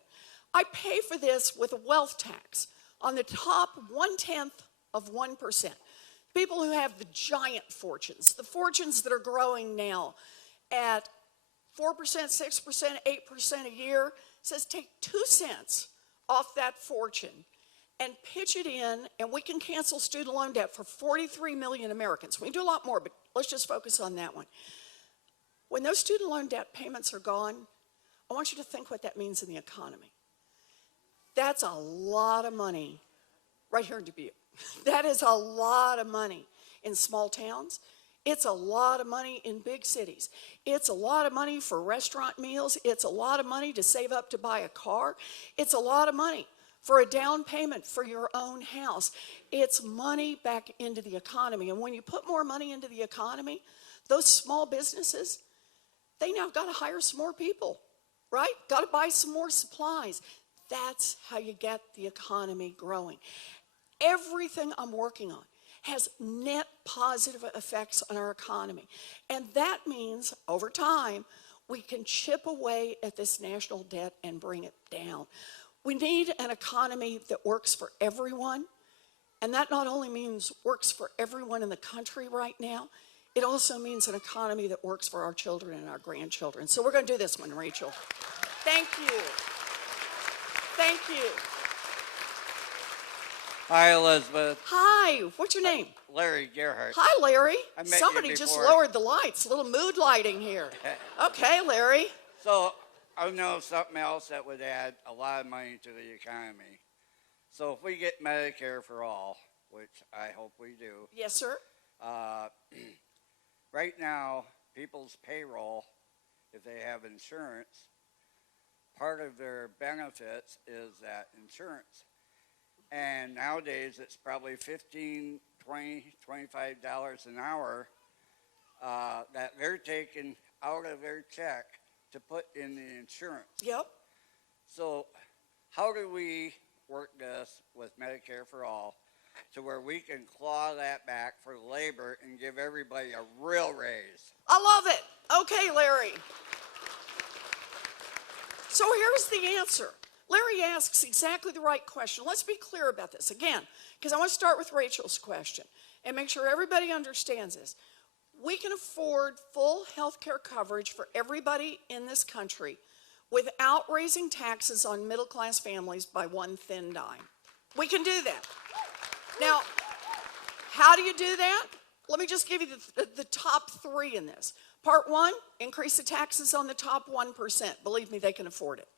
I pay for this with a wealth tax on the top 0.1%. People who have the giant fortunes, the fortunes that are growing now at 4%, 6%, 8% a year, says take 2 cents off that fortune and pitch it in, and we can cancel student loan debt for 43 million Americans. We can do a lot more, but let's just focus on that one. When those student loan debt payments are gone, I want you to think what that means in the economy. That's a lot of money right here in Dubuque. That is a lot of money in small towns. It's a lot of money in big cities. It's a lot of money for restaurant meals. It's a lot of money to save up to buy a car. It's a lot of money for a down payment for your own house. It's money back into the economy. And when you put more money into the economy, those small businesses, they now got to hire some more people, right? Got to buy some more supplies. That's how you get the economy growing. Everything I'm working on has net positive effects on our economy. And that means over time, we can chip away at this national debt and bring it down. We need an economy that works for everyone. And that not only means works for everyone in the country right now, it also means an economy that works for our children and our grandchildren. So we're going to do this one, Rachel. Thank you. Thank you. Hi, Elizabeth. Hi, what's your name? Larry Gerhardt. Hi, Larry. I met you Somebody just before. lowered the lights, a little mood lighting here. Okay, Larry. So I know something else that would add a lot of money to the economy. So if we get Medicare for all, which I hope we do, Yes, sir. uh, right now, people's payroll, if they have insurance, part of their benefits is that insurance. And nowadays, it's probably $15, $20, $25 an hour that they're taking out of their check to put in the insurance. Yep. So how do we work this with Medicare for all to where we can claw that back for labor and give everybody a real raise? I love it. Okay, Larry. So here's the answer. Larry asks exactly the right question. Let's be clear about this again, because I want to start with Rachel's question and make sure everybody understands this. We can afford full health care coverage for everybody in this country without raising taxes on middle-class families by one thin dime. We can do that. Now, how do you do that? Let me just give you the top three in this. Part one, increase the taxes on the top 1%. Believe me, they can afford it,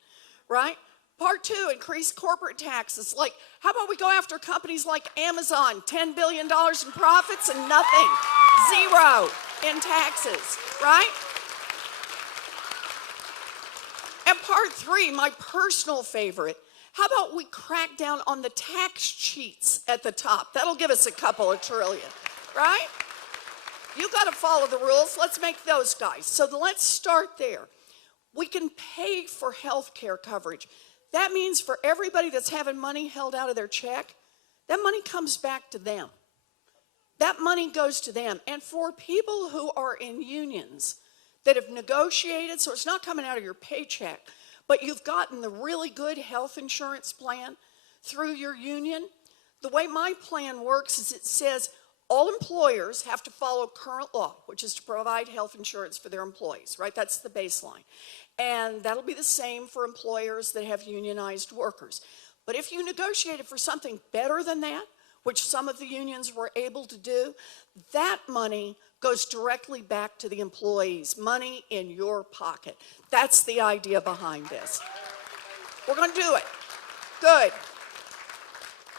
right? Part two, increase corporate taxes. Like, how about we go after companies like Amazon, $10 billion in profits and nothing, zero in taxes, right? And part three, my personal favorite, how about we crack down on the tax cheats at the top? That'll give us a couple of trillion, right? You got to follow the rules. Let's make those guys. So let's start there. We can pay for health care coverage. That means for everybody that's having money held out of their check, that money comes back to them. That money goes to them. And for people who are in unions that have negotiated, so it's not coming out of your paycheck, but you've gotten the really good health insurance plan through your union, the way my plan works is it says all employers have to follow current law, which is to provide health insurance for their employees, right? That's the baseline. And that'll be the same for employers that have unionized workers. But if you negotiated for something better than that, which some of the unions were able to do, that money goes directly back to the employees, money in your pocket. That's the idea behind this. We're going to do it. Good.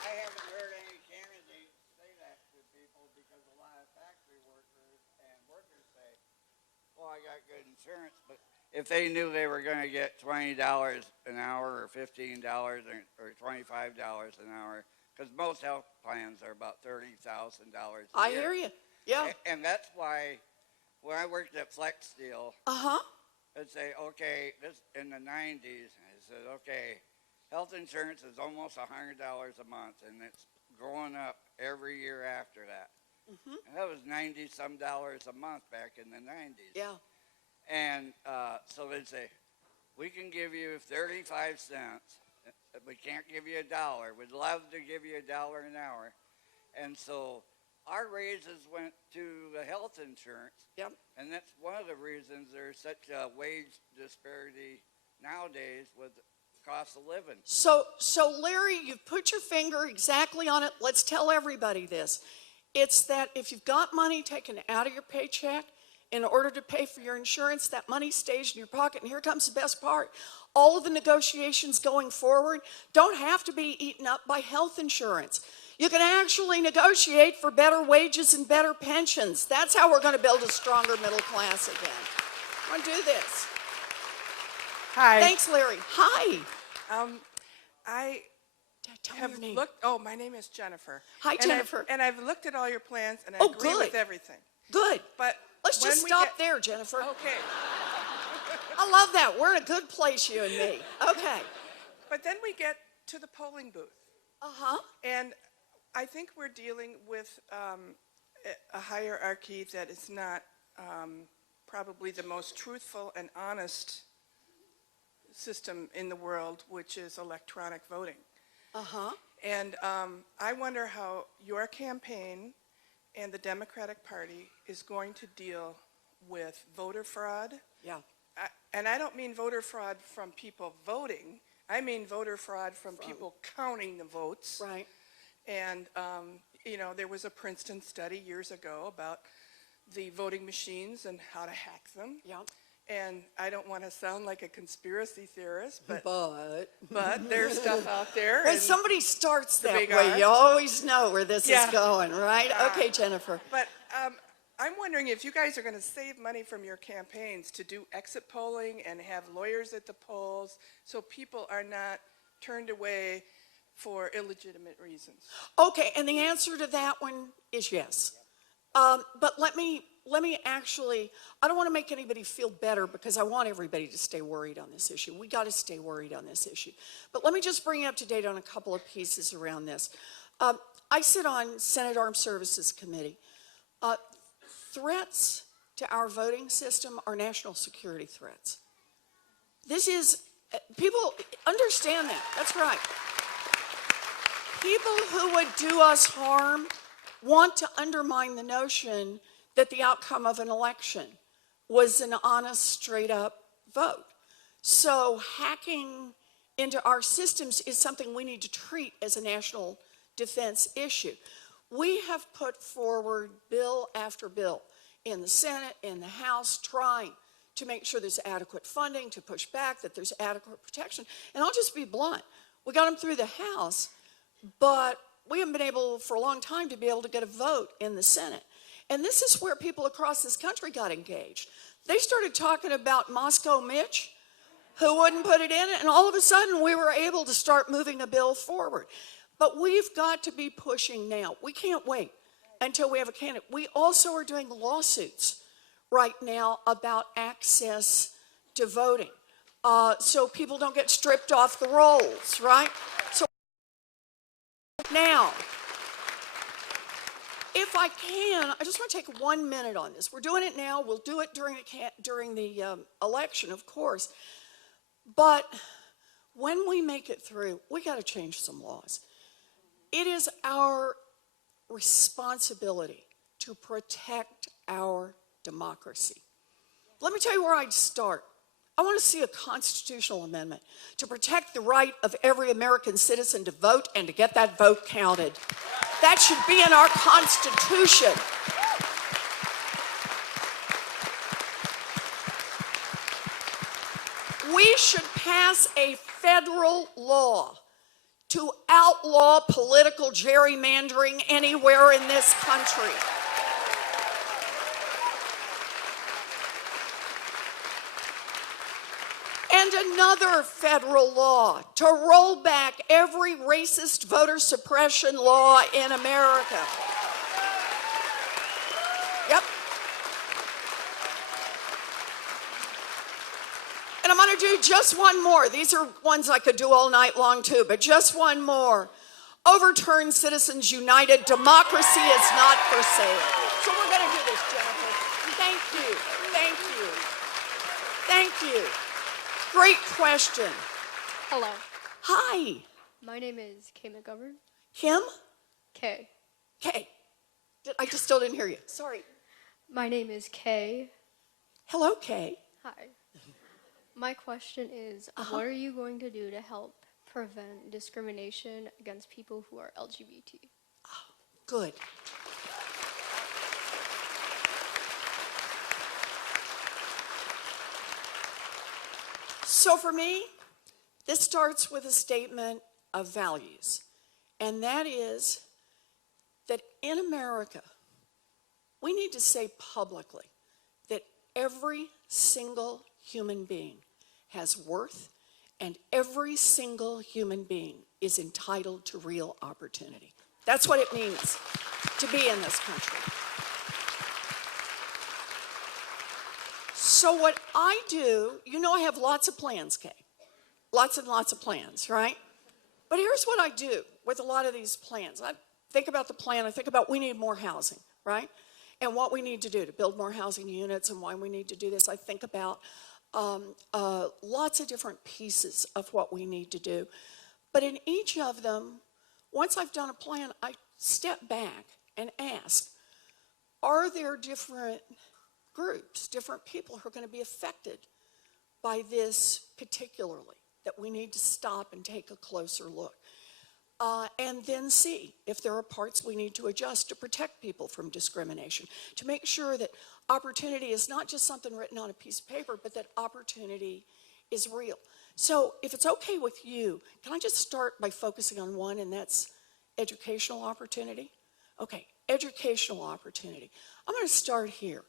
I haven't heard any candidates say that to people because a lot of factory workers and workers say, well, I got good insurance, but if they knew they were going to get $20 an hour or $15 or $25 an hour, because most health plans are about $30,000 a year. I hear you. Yeah. And that's why when I worked at Flex Steel, I'd say, okay, this in the 90s, I said, okay, health insurance is almost $100 a month, and it's going up every year after that. And that was $90-some a month back in the 90s. Yeah. And so they'd say, we can give you 35 cents. We can't give you $1. We'd love to give you $1 an hour. And so our raises went to the health insurance. Yep. And that's one of the reasons there's such a wage disparity nowadays with cost of living. So Larry, you've put your finger exactly on it. Let's tell everybody this. It's that if you've got money taken out of your paycheck in order to pay for your insurance, that money stays in your pocket. And here comes the best part. All of the negotiations going forward don't have to be eaten up by health insurance. You can actually negotiate for better wages and better pensions. That's how we're going to build a stronger middle class again. I'm going to do this. Hi. Thanks, Larry. Hi. I Tell me have your name. looked. Oh, my name is Jennifer. Hi, And Jennifer. I've looked at all your plans, and I Oh, agree good. with everything. Good. But Let's when just we stop get- there, Jennifer. Okay. I love that. We're in a good place, you and me. Okay. But then we get to the polling booth, and I think we're dealing with a hierarchy that is not probably the most truthful and honest system in the world, which is electronic voting. And I wonder how your campaign and the Democratic Party is going to deal with voter fraud. Yeah. And I don't mean voter fraud from people voting. I mean voter fraud from people counting the votes. Right. And, you know, there was a Princeton study years ago about the voting machines and how to hack them. Yeah. And I don't want to sound like a conspiracy theorist, but But there's stuff out there. when and- somebody starts the that big way, R. you always know where this Yeah. is going, right? Okay, Jennifer. But I'm wondering if you guys are going to save money from your campaigns to do exit polling and have lawyers at the polls so people are not turned away for illegitimate reasons. Okay, and the answer to that one is yes. But let me actually, I don't want to make anybody feel better because I want everybody to stay worried on this issue. We got to stay worried on this issue. But let me just bring you up to date on a couple of pieces around this. I sit on Senate Armed Services Committee. Threats to our voting system are national security threats. This is, people understand that. That's right. People who would do us harm want to undermine the notion that the outcome of an election was an honest, straight-up vote. So hacking into our systems is something we need to treat as a national defense issue. We have put forward bill after bill in the Senate, in the House, trying to make sure there's adequate funding, to push back, that there's adequate protection. And I'll just be blunt. We got them through the House, but we haven't been able for a long time to be able to get a vote in the Senate. And this is where people across this country got engaged. They started talking about Moscow Mitch, who wouldn't put it in, and all of a sudden we were able to start moving a bill forward. But we've got to be pushing now. We can't wait until we have a candidate. We also are doing lawsuits right now about access to voting, so people don't get stripped off the rolls, right? So now, if I can, I just want to take 1 minute on this. We're doing it now. We'll do it during the election, of course. But when we make it through, we got to change some laws. It is our responsibility to protect our democracy. Let me tell you where I'd start. I want to see a constitutional amendment to protect the right of every American citizen to vote and to get that vote counted. That should be in our Constitution. We should pass a federal law to outlaw political gerrymandering anywhere in this country. And another federal law to roll back every racist voter suppression law in America. Yep. And I'm going to do just one more. These are ones I could do all night long too, but just one more. Overturn Citizens United. Democracy is not for sale. So we're going to do this, Jennifer. Thank you. Thank you. Thank you. Great question. Hello. Hi. My name is Kay McGovern. Kim? Kay. Kay. I just still didn't hear you. Sorry. My name is Kay. Hello, Kay. Hi. My question is, what are you going to do to help prevent discrimination against people who are LGBT? Good. So for me, this starts with a statement of values, and that is that in America, we need to say publicly that every single human being has worth, and every single human being is entitled to real opportunity. That's what it means to be in this country. So what I do, you know I have lots of plans, Kay. Lots and lots of plans, right? But here's what I do with a lot of these plans. I think about the plan, I think about we need more housing, right? And what we need to do to build more housing units and why we need to do this. I think about lots of different pieces of what we need to do. But in each of them, once I've done a plan, I step back and ask, are there different groups, different people who are going to be affected by this particularly, that we need to stop and take a closer look? and then see if there are parts we need to adjust to protect people from discrimination, to make sure that opportunity is not just something written on a piece of paper, but that opportunity is real. So if it's okay with you, can I just start by focusing on one, and that's educational opportunity? Okay, educational opportunity. I'm going to start here.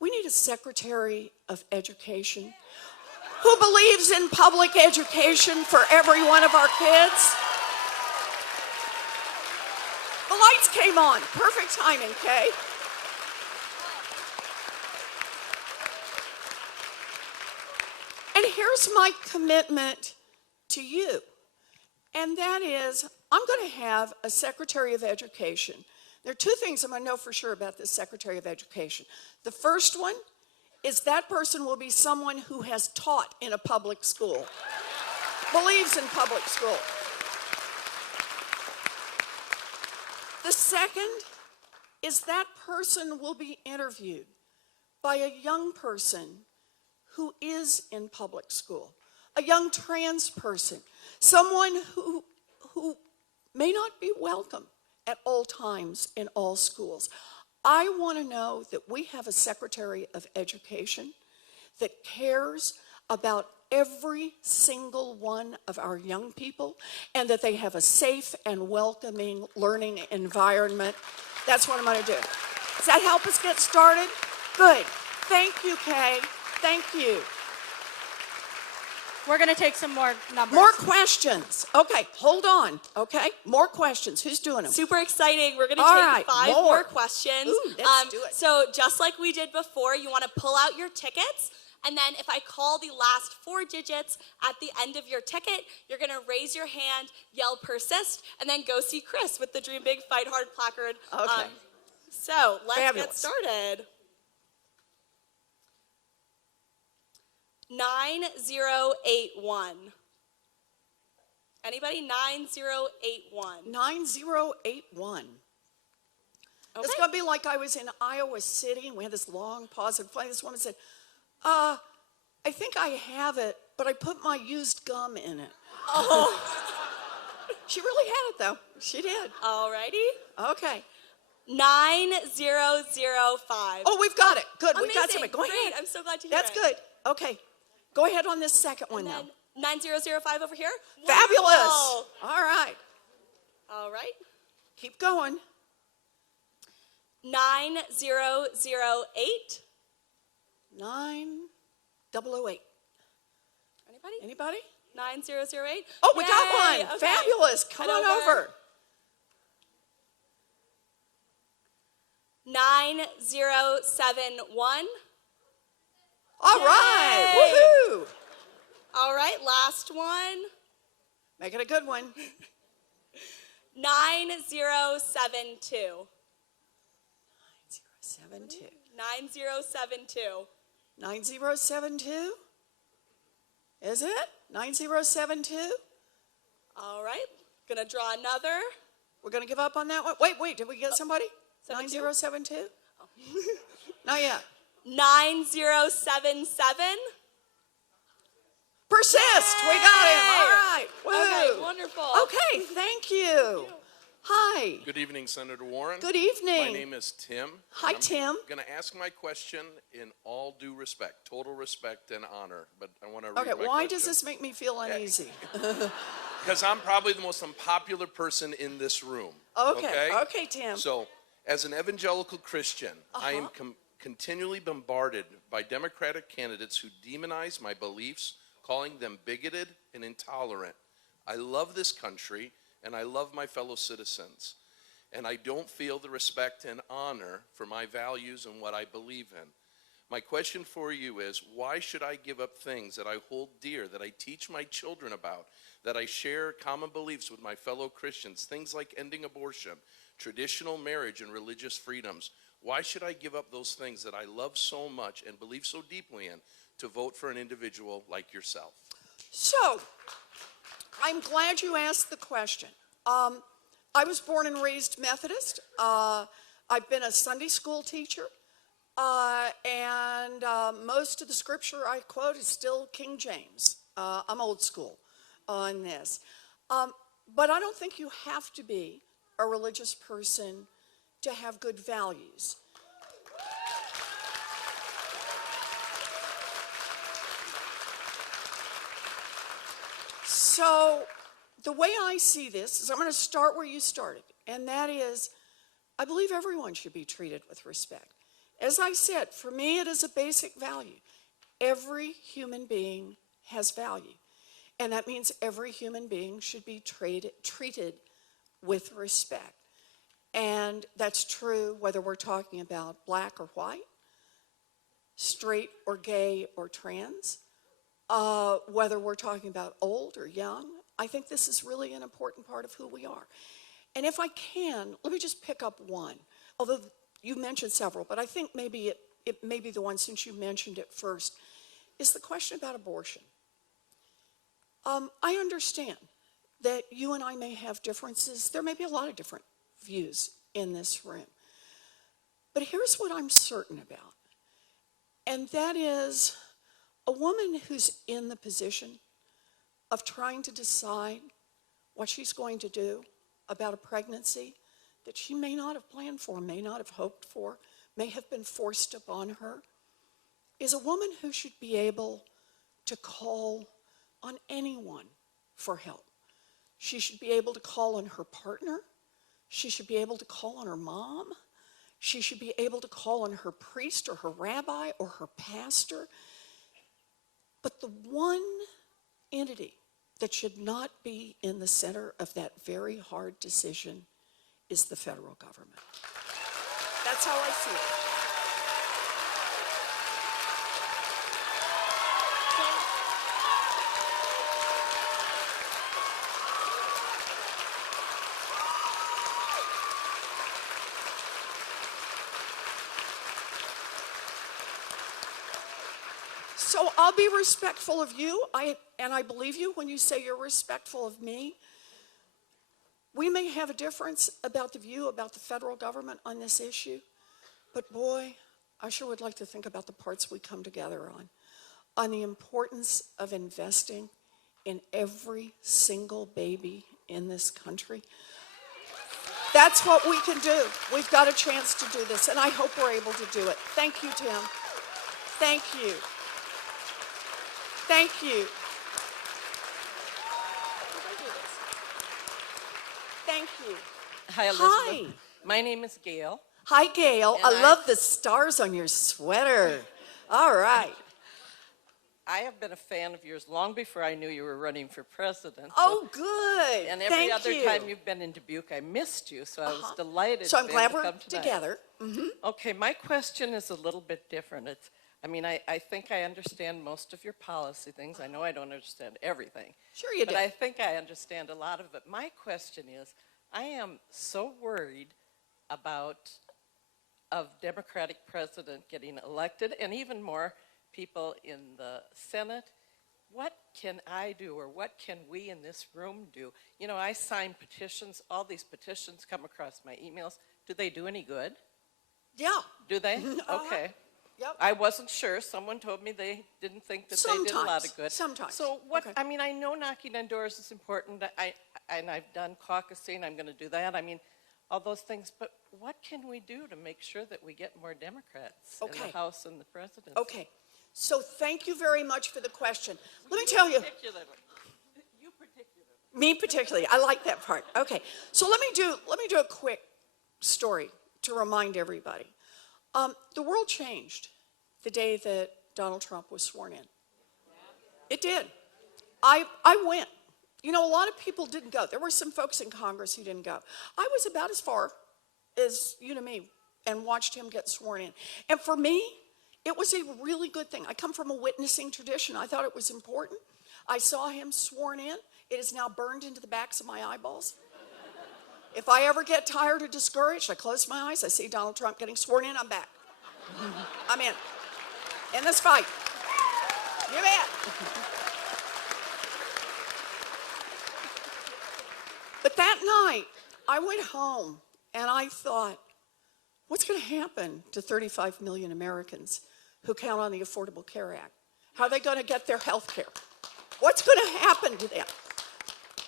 We need a Secretary of Education who believes in public education for every one of our kids. The lights came on. Perfect timing, Kay. And here's my commitment to you, and that is I'm going to have a Secretary of Education. There are two things I'm going to know for sure about this Secretary of Education. The first one is that person will be someone who has taught in a public school, believes in public school. The second is that person will be interviewed by a young person who is in public school, a young trans person, someone who may not be welcome at all times in all schools. I want to know that we have a Secretary of Education that cares about every single one of our young people and that they have a safe and welcoming learning environment. That's what I'm going to do. Does that help us get started? Good. Thank you, Kay. Thank you. We're going to take some more numbers. More questions. Okay, hold on. Okay, more questions. Who's doing them? Super exciting. We're going to All take right, 5 more questions. Ooh, let's do it. So just like we did before, you want to pull out your tickets. And then if I call the last 4 digits at the end of your ticket, you're going to raise your hand, yell persist, and then go see Chris with the Dream Big, Fight Hard placard. Okay. So let's Fabulous. get started. 9081. Anybody? 9081. 9081. Okay. It's going to be like I was in Iowa City and we had this long pause and finally this woman said, I think I have it, but I put my used gum in it. Oh. She really had it though. She did. Alrighty. Okay. 9005. Oh, we've got it. Good. We've got Amazing. something. Go Great. ahead. I'm so glad to hear That's it. good. Okay. Go ahead on this second one And now. then 9005 over here. Fabulous. Wonderful. All right. All right. Keep going. 9008. 9008. Anybody? Anybody? 9008. Oh, we Yay. got one. Okay. Fabulous. Come Head on over. 9071. All right. Woohoo. All right, last one. Make it a good one. 9072. 9072. 9072. 9072? Is it? 9072? All right, gonna draw another. We're going to give up on that one? Wait, did we get somebody? 72? 9072? Not yet. 9077. Persist. We got him. All right. Okay, Woo. wonderful. Okay, thank you. Hi. Good evening, Senator Warren. Good evening. My name is Tim. Hi, Tim. I'm going to ask my question in all due respect, total respect and honor, but I want to read Okay, my why question. does this make me feel uneasy? Because I'm probably the most unpopular person in this room. Okay, Tim. So, as an evangelical Christian, I am continually bombarded by Democratic candidates who demonize my beliefs, calling them bigoted and intolerant. I love this country, and I love my fellow citizens, and I don't feel the respect and honor for my values and what I believe in. My question for you is, why should I give up things that I hold dear, that I teach my children about, that I share common beliefs with my fellow Christians, things like ending abortion, traditional marriage, and religious freedoms? Why should I give up those things that I love so much and believe so deeply in to vote for an individual like yourself? So, I'm glad you asked the question. I was born and raised Methodist. I've been a Sunday school teacher. And most of the scripture I quote is still King James. I'm old school on this. But I don't think you have to be a religious person to have good values. So the way I see this is I'm going to start where you started, and that is I believe everyone should be treated with respect. As I said, for me it is a basic value. Every human being has value, and that means every human being should be treated with respect. And that's true whether we're talking about black or white, straight or gay or trans, whether we're talking about old or young. I think this is really an important part of who we are. And if I can, let me just pick up one, although you mentioned several, but I think maybe it may be the one, since you mentioned it first, is the question about abortion. I understand that you and I may have differences. There may be a lot of different views in this room. But here's what I'm certain about, and that is a woman who's in the position of trying to decide what she's going to do about a pregnancy that she may not have planned for, may not have hoped for, may have been forced upon her, is a woman who should be able to call on anyone for help. She should be able to call on her partner. She should be able to call on her mom. She should be able to call on her priest or her rabbi or her pastor. But the one entity that should not be in the center of that very hard decision is the federal government. That's how I see it. So I'll be respectful of you, and I believe you when you say you're respectful of me. We may have a difference about the view about the federal government on this issue, but boy, I sure would like to think about the parts we come together on the importance of investing in every single baby in this country. That's what we can do. We've got a chance to do this, and I hope we're able to do it. Thank you, Tim. Thank you. Thank you. Thank you. Hi, Elizabeth. Hi. My name is Gail. Hi, Gail. And I love the stars on your sweater. All right. I have been a fan of yours long before I knew you were running for president. Oh, good. And every Thank other you. time you've been in Dubuque, I missed you, so I was delighted So to I'm be glad able to we're come tonight. together. Okay, my question is a little bit different. I think I understand most of your policy things. I know I don't understand everything. Sure you But do. I think I understand a lot of it. My question is, I am so worried about a Democratic president getting elected, and even more people in the Senate. What can I do, or what can we in this room do? You know, I sign petitions. All these petitions come across my emails. Do they do any good? Yeah. Do they? Okay. Yep. I wasn't sure. Someone told me they didn't think that they did a lot of good. Sometimes. So what? Okay. I mean, I know knocking on doors is important. And I've done caucusing. I'm going to do that. I mean, all those things. But what can we do to make sure that we get more Democrats in the House and the presidency? Okay. So thank you very much for the question. Let me tell you. You particularly. Me particularly. I like that part. Okay. So let me do a quick story to remind everybody. The world changed the day that Donald Trump was sworn in. It did. I went. You know, a lot of people didn't go. There were some folks in Congress who didn't go. I was about as far as you know me and watched him get sworn in. And for me, it was a really good thing. I come from a witnessing tradition. I thought it was important. I saw him sworn in. It is now burned into the backs of my eyeballs. If I ever get tired or discouraged, I close my eyes, I see Donald Trump getting sworn in, I'm back. I'm in this fight. You bet. But that night, I went home and I thought, what's going to happen to 35 million Americans who count on the Affordable Care Act? How are they going to get their health care? What's going to happen to them?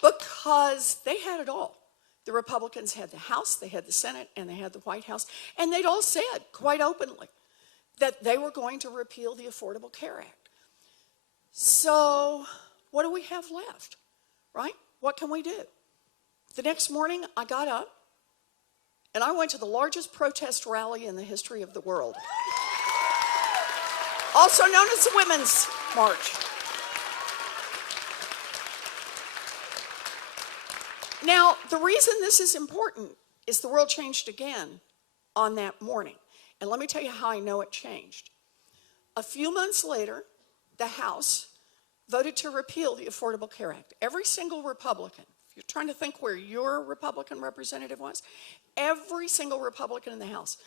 Because because they had it all. The Republicans had the House, they had the Senate, and they had the White House, and they'd all said quite openly that they were going to repeal the Affordable Care Act. So what do we have left, right? What can we do? The next morning, I got up, and I went to the largest protest rally in the history of the world, also known as the Women's March. Now, the reason this is important is the world changed again on that morning. And let me tell you how I know it changed. A few months later, the House voted to repeal the Affordable Care Act. Every single Republican, if you're trying to think where your Republican representative was, every single Republican in the House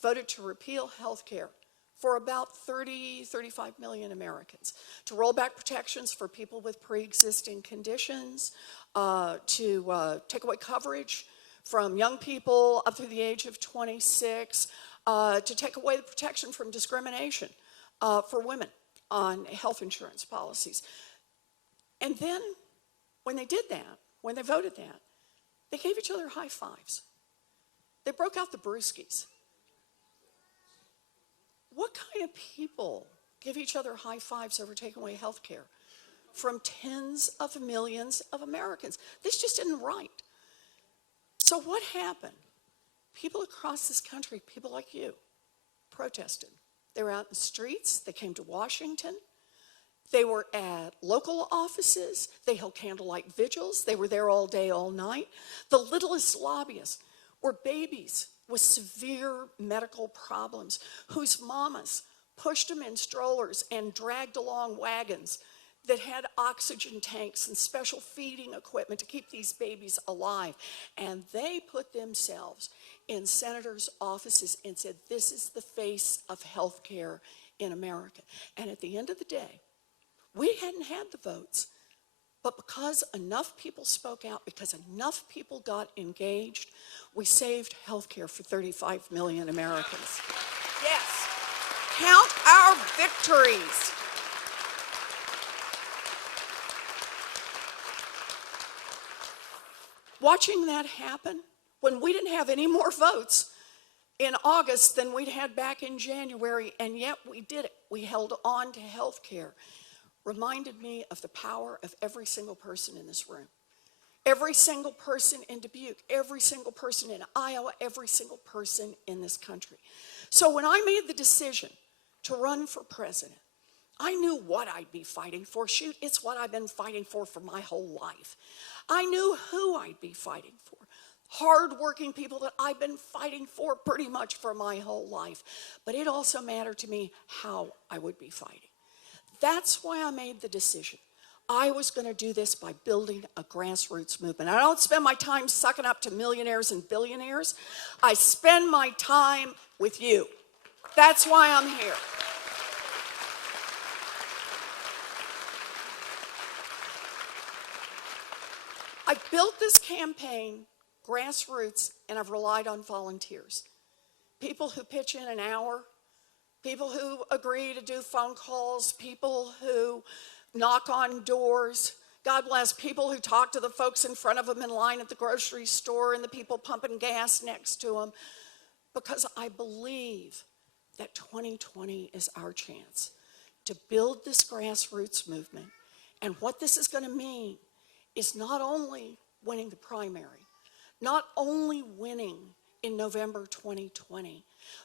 voted to repeal health care for about 35 million Americans, to roll back protections for people with pre-existing conditions, to take away coverage from young people up through the age of 26, to take away the protection from discrimination for women on health insurance policies. And then when they did that, when they voted that, they gave each other high fives. They broke out the brewskis. What kind of people give each other high fives over taking away health care from tens of millions of Americans? This just isn't right. So what happened? People across this country, people like you, protested. They were out in the streets. They came to Washington. They were at local offices. They held candlelight vigils. They were there all day, all night. The littlest lobbyists were babies with severe medical problems whose mamas pushed them in strollers and dragged along wagons that had oxygen tanks and special feeding equipment to keep these babies alive. And they put themselves in senators' offices and said, this is the face of health care in America. And at the end of the day, we hadn't had the votes, but because enough people spoke out, because enough people got engaged, we saved health care for 35 million Americans. Yes, count our victories. Watching that happen, when we didn't have any more votes in August than we'd had back in January, and yet we did it. We held on to health care. Reminded me of the power of every single person in this room. Every single person in Dubuque, every single person in Iowa, every single person in this country. So when I made the decision to run for president, I knew what I'd be fighting for. Shoot, it's what I've been fighting for my whole life. I knew who I'd be fighting for. Hard-working people that I've been fighting for pretty much for my whole life. But it also mattered to me how I would be fighting. That's why I made the decision. I was going to do this by building a grassroots movement. I don't spend my time sucking up to millionaires and billionaires. I spend my time with you. That's why I'm here. I built this campaign, grassroots, and I've relied on volunteers. People who pitch in an hour, people who agree to do phone calls, people who knock on doors. God bless people who talk to the folks in front of them in line at the grocery store and the people pumping gas next to them. Because I believe that 2020 is our chance to build this grassroots movement. And what this is going to mean is not only winning the primary, not only winning in November 2020,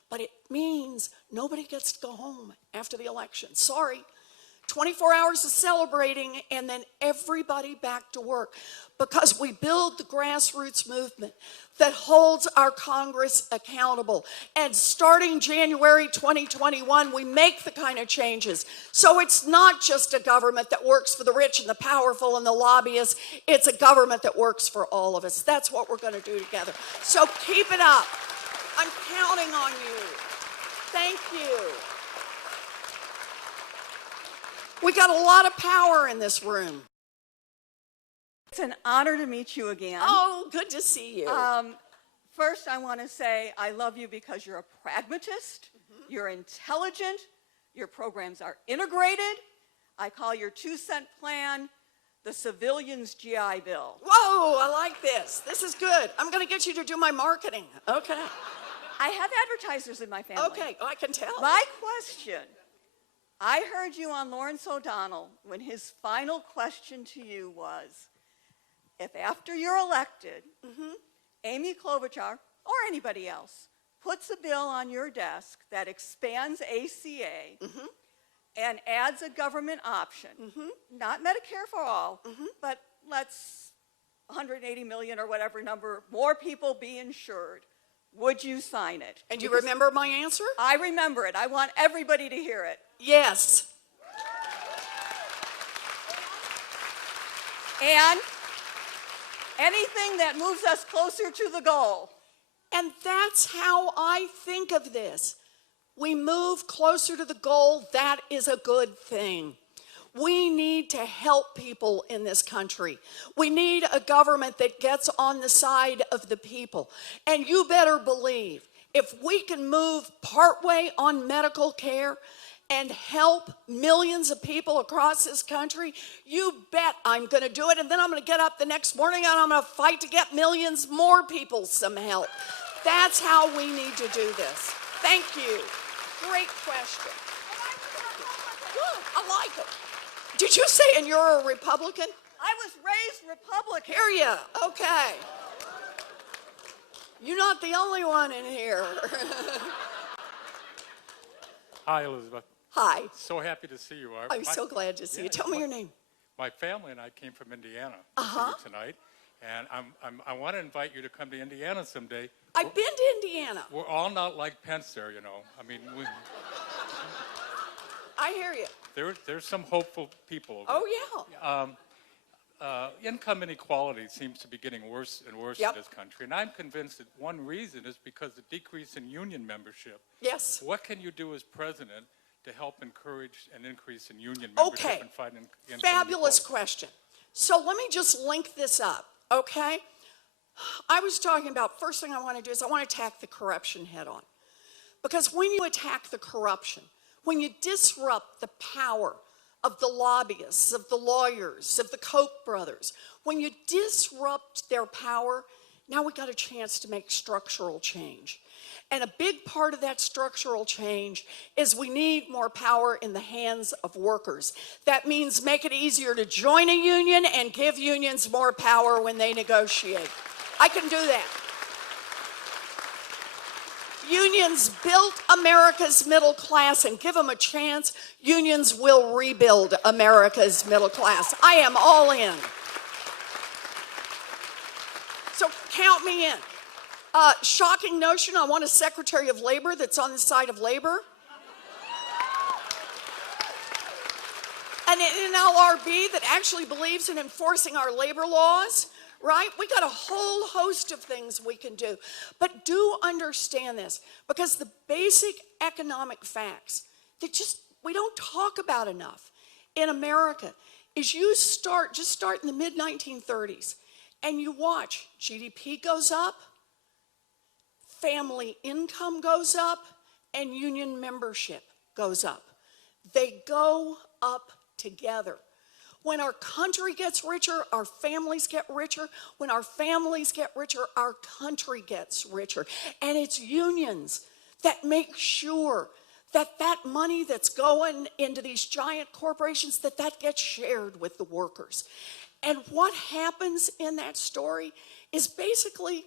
but it means nobody gets to go home after the election. Sorry, 24 hours of celebrating and then everybody back to work, because we build the grassroots movement that holds our Congress accountable. And starting January 2021, we make the kind of changes. So it's not just a government that works for the rich and the powerful and the lobbyists. It's a government that works for all of us. That's what we're going to do together. So keep it up. I'm counting on you. Thank you. We got a lot of power in this room. It's an honor to meet you again. Oh, good to see you. First, I want to say I love you because you're a pragmatist, you're intelligent, your programs are integrated. I call your 2-cent plan the civilians' GI Bill. Whoa, I like this. This is good. I'm going to get you to do my marketing. Okay. I have advertisers in my family. Okay, I can tell. My question, I heard you on Lawrence O'Donnell when his final question to you was, if after you're elected, Amy Klobuchar or anybody else puts a bill on your desk that expands ACA and adds a government option, not Medicare for all, but let's 180 million or whatever number more people be insured, would you sign it? And you remember my answer? I remember it. I want everybody to hear it. Yes. And anything that moves us closer to the goal. And that's how I think of this. We move closer to the goal. That is a good thing. We need to help people in this country. We need a government that gets on the side of the people. And you better believe, if we can move partway on medical care and help millions of people across this country, you bet I'm going to do it. And then I'm going to get up the next morning and I'm going to fight to get millions more people some help. That's how we need to do this. Thank you. Great question. Good. I like it. Did you say, and you're a Republican? I was raised Republican. Hear ya. Okay. You're not the only one in here. Hi, Elizabeth. Hi. So happy to see you. I'm so glad to see you. Tell me your name. My family and I came from Indiana to see you tonight, and I want to invite you to come to Indiana someday. I've been to Indiana. We're all not like Pence there, you know. I mean, I hear you. there's some hopeful people over Oh, yeah. Income inequality seems to be getting worse and worse Yep. in this country, and I'm convinced that one reason is because the decrease in union membership. Yes. What can you do as president to help encourage an increase in union membership Okay. and fight income Fabulous inequality? question. So let me just link this up, okay? I was talking about, first thing I want to do is I want to attack the corruption head on. Because when you attack the corruption, when you disrupt the power of the lobbyists, of the lawyers, of the Koch brothers, when you disrupt their power, now we got a chance to make structural change. And a big part of that structural change is we need more power in the hands of workers. That means make it easier to join a union and give unions more power when they negotiate. I can do that. Unions built America's middle class, and give them a chance, unions will rebuild America's middle class. I am all in. So count me in. Shocking notion, I want a Secretary of Labor that's on the side of labor. And an LRB that actually believes in enforcing our labor laws, right? We got a whole host of things we can do. But do understand this, because the basic economic facts that we don't talk about enough in America is just start in the mid-1930s and you watch GDP goes up, family income goes up, and union membership goes up. They go up together. When our country gets richer, our families get richer. When our families get richer, our country gets richer. And it's unions that make sure that that money that's going into these giant corporations, that gets shared with the workers. And what happens in that story is basically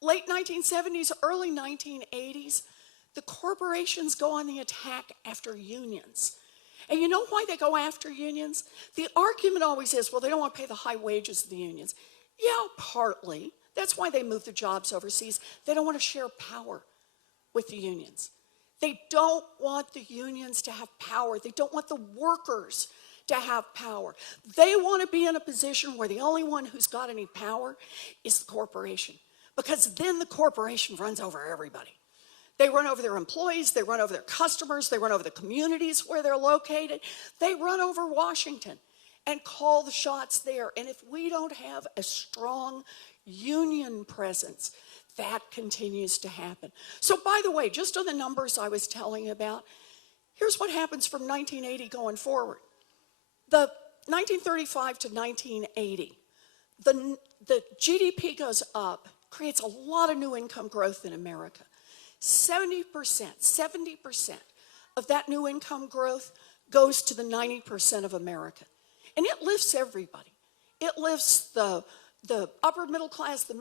late 1970s, early 1980s, the corporations go on the attack after unions. And you know why they go after unions? The argument always is, well, they don't want to pay the high wages of the unions. Yeah, partly. That's why they move the jobs overseas. They don't want to share power with the unions. They don't want the unions to have power. They don't want the workers to have power. They want to be in a position where the only one who's got any power is the corporation. Because then the corporation runs over everybody. They run over their employees, they run over their customers, they run over the communities where they're located. They run over Washington and call the shots there. And if we don't have a strong union presence, that continues to happen. So by the way, just on the numbers I was telling you about, here's what happens from 1980 going forward. The 1935 to 1980, the GDP goes up, creates a lot of new income growth in America. 70% of that new income growth goes to the 90% of America. And it lifts everybody. It lifts the upper middle class, the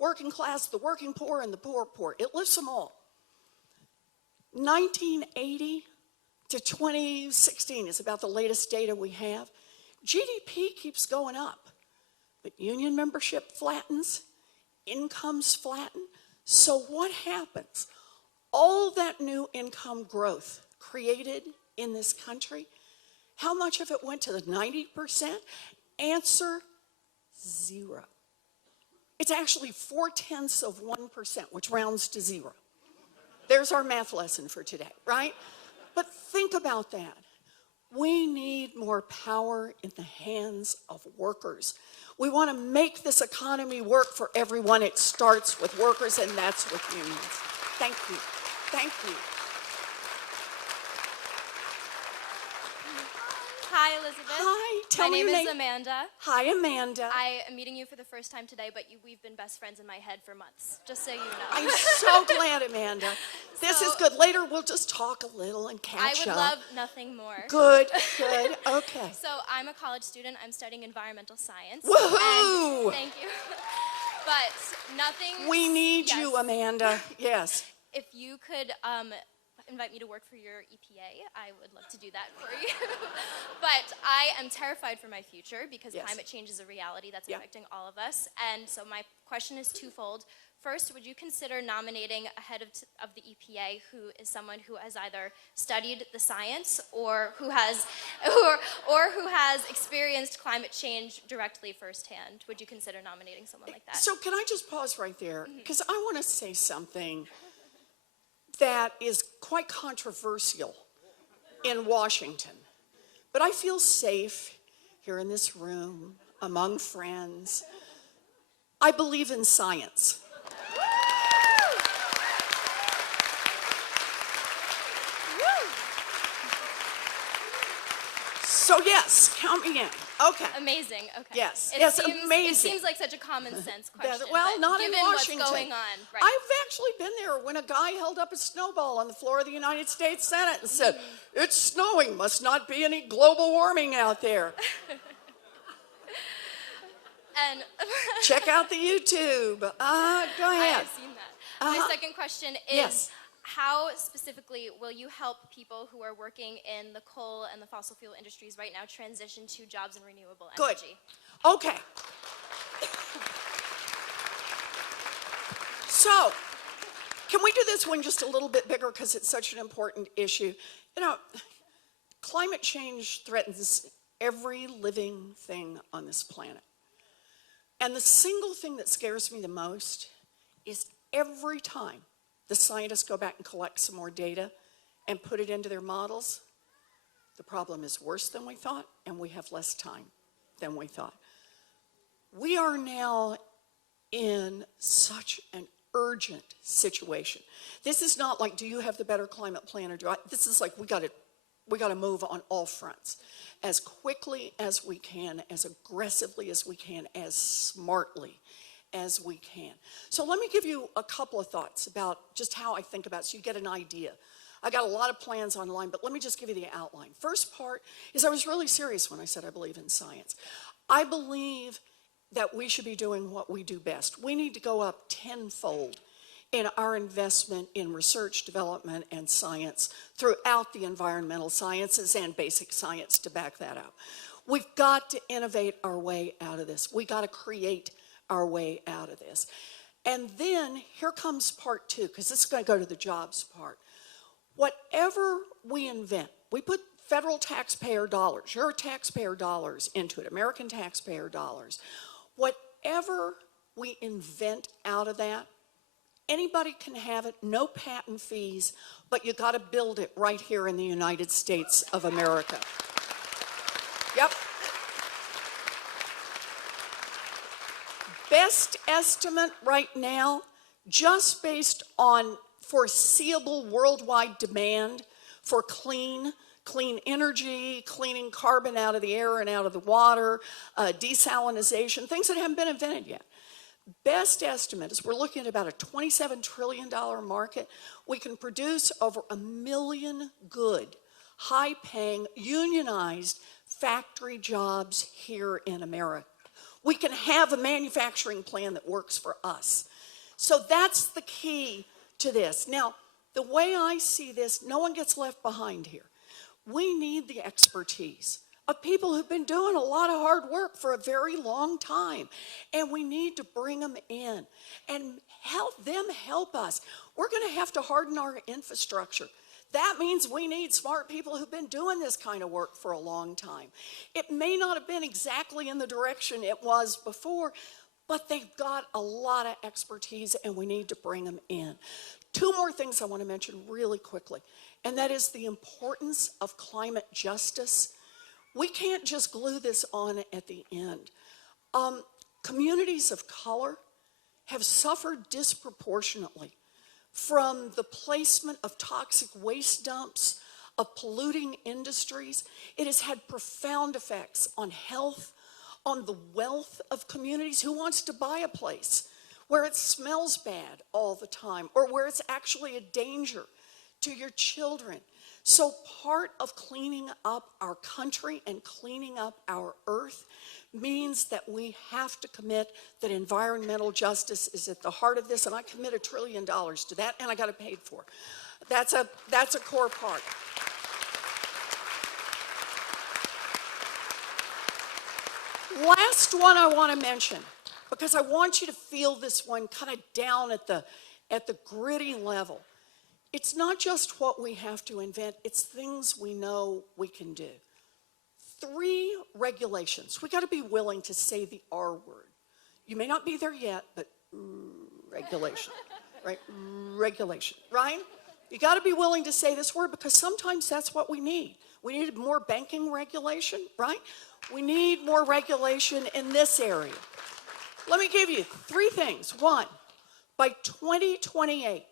working class, the working poor, and the poor poor. It lifts them all. 1980 to 2016 is about the latest data we have. GDP keeps going up, but union membership flattens, incomes flatten. So what happens? All that new income growth created in this country, how much of it went to the 90%? Answer, zero. It's actually 0.4%, which rounds to zero. There's our math lesson for today, right? But think about that. We need more power in the hands of workers. We want to make this economy work for everyone. It starts with workers, and that's with unions. Thank you. Thank you. Hi, Elizabeth. Hi, tell my me name your is name. Amanda. Hi, Amanda. I am meeting you for the first time today, but we've been best friends in my head for months, just so you know. I'm so glad, Amanda. This is good. Later, we'll just talk a little and catch I would up. love nothing more. Good, good, okay. So I'm a college student. I'm studying environmental science. Woohoo! And thank you. But nothing... We need you, Amanda. Yes. If you could invite me to work for your EPA, I would love to do that for you. But I am terrified for my future because climate change is a reality that's affecting all of us. And so my question is twofold. First, would you consider nominating a head of the EPA who is someone who has either studied the science or who has experienced climate change directly firsthand? Would you consider nominating someone like that? So can I just pause right there? Because I want to say something that is quite controversial in Washington. But I feel safe here in this room, among friends. I believe in science. So yes, count me in. Okay. Amazing. Okay. Yes. It yes, seems, amazing. It seems like such a common sense question. Well, but not given in Washington. What's going on, right? I've actually been there when a guy held up a snowball on the floor of the United States Senate and said, "It's snowing. Must not be any global warming out there." And check out the YouTube. Go ahead. I have seen that. My second question is. Yes. How specifically will you help people who are working in the coal and the fossil fuel industries right now transition to jobs in renewable energy? Good. Okay. So, can we do this one just a little bit bigger because it's such an important issue? You know, climate change threatens every living thing on this planet. And the single thing that scares me the most is every time the scientists go back and collect some more data and put it into their models, the problem is worse than we thought, and we have less time than we thought. We are now in such an urgent situation. This is not like, do you have the better climate plan or do I? This is like, we got to move on all fronts as quickly as we can, as aggressively as we can, as smartly as we can. So let me give you a couple of thoughts about just how I think about it so you get an idea. I got a lot of plans online, but let me just give you the outline. First part is I was really serious when I said I believe in science. I believe that we should be doing what we do best. We need to go up tenfold in our investment in research, development, and science throughout the environmental sciences and basic science to back that up. We've got to innovate our way out of this. We got to create our way out of this. And then here comes part two, because this is going to go to the jobs part. Whatever we invent, we put federal taxpayer dollars, your taxpayer dollars into it, American taxpayer dollars. Whatever we invent out of that, anybody can have it, no patent fees, but you got to build it right here in the United States of America. Yep. Best estimate right now, just based on foreseeable worldwide demand for clean, clean energy, cleaning carbon out of the air and out of the water, desalinization, things that haven't been invented yet. Best estimate is we're looking at about a $27 trillion market. We can produce over 1 million good, high-paying, unionized factory jobs here in America. We can have a manufacturing plan that works for us. So that's the key to this. Now, the way I see this, no one gets left behind here. We need the expertise of people who've been doing a lot of hard work for a very long time. And we need to bring them in and help them help us. We're going to have to harden our infrastructure. That means we need smart people who've been doing this kind of work for a long time. It may not have been exactly in the direction it was before, but they've got a lot of expertise and we need to bring them in. Two more things I want to mention really quickly, and that is the importance of climate justice. We can't just glue this on at the end. Communities of color have suffered disproportionately from the placement of toxic waste dumps, of polluting industries. It has had profound effects on health, on the wealth of communities. Who wants to buy a place where it smells bad all the time or where it's actually a danger to your children? So part of cleaning up our country and cleaning up our earth means that we have to commit that environmental justice is at the heart of this, and I commit $1 trillion to that, and I got it paid for. That's a core part. Last one I want to mention, because I want you to feel this one kind of down at the gritty level. It's not just what we have to invent, it's things we know we can do. 3 regulations. We got to be willing to say the R word. You may not be there yet, but regulation, right? Regulation, right? You got to be willing to say this word because sometimes that's what we need. We need more banking regulation, right? We need more regulation in this area. Let me give you 3 things. 1, by 2028,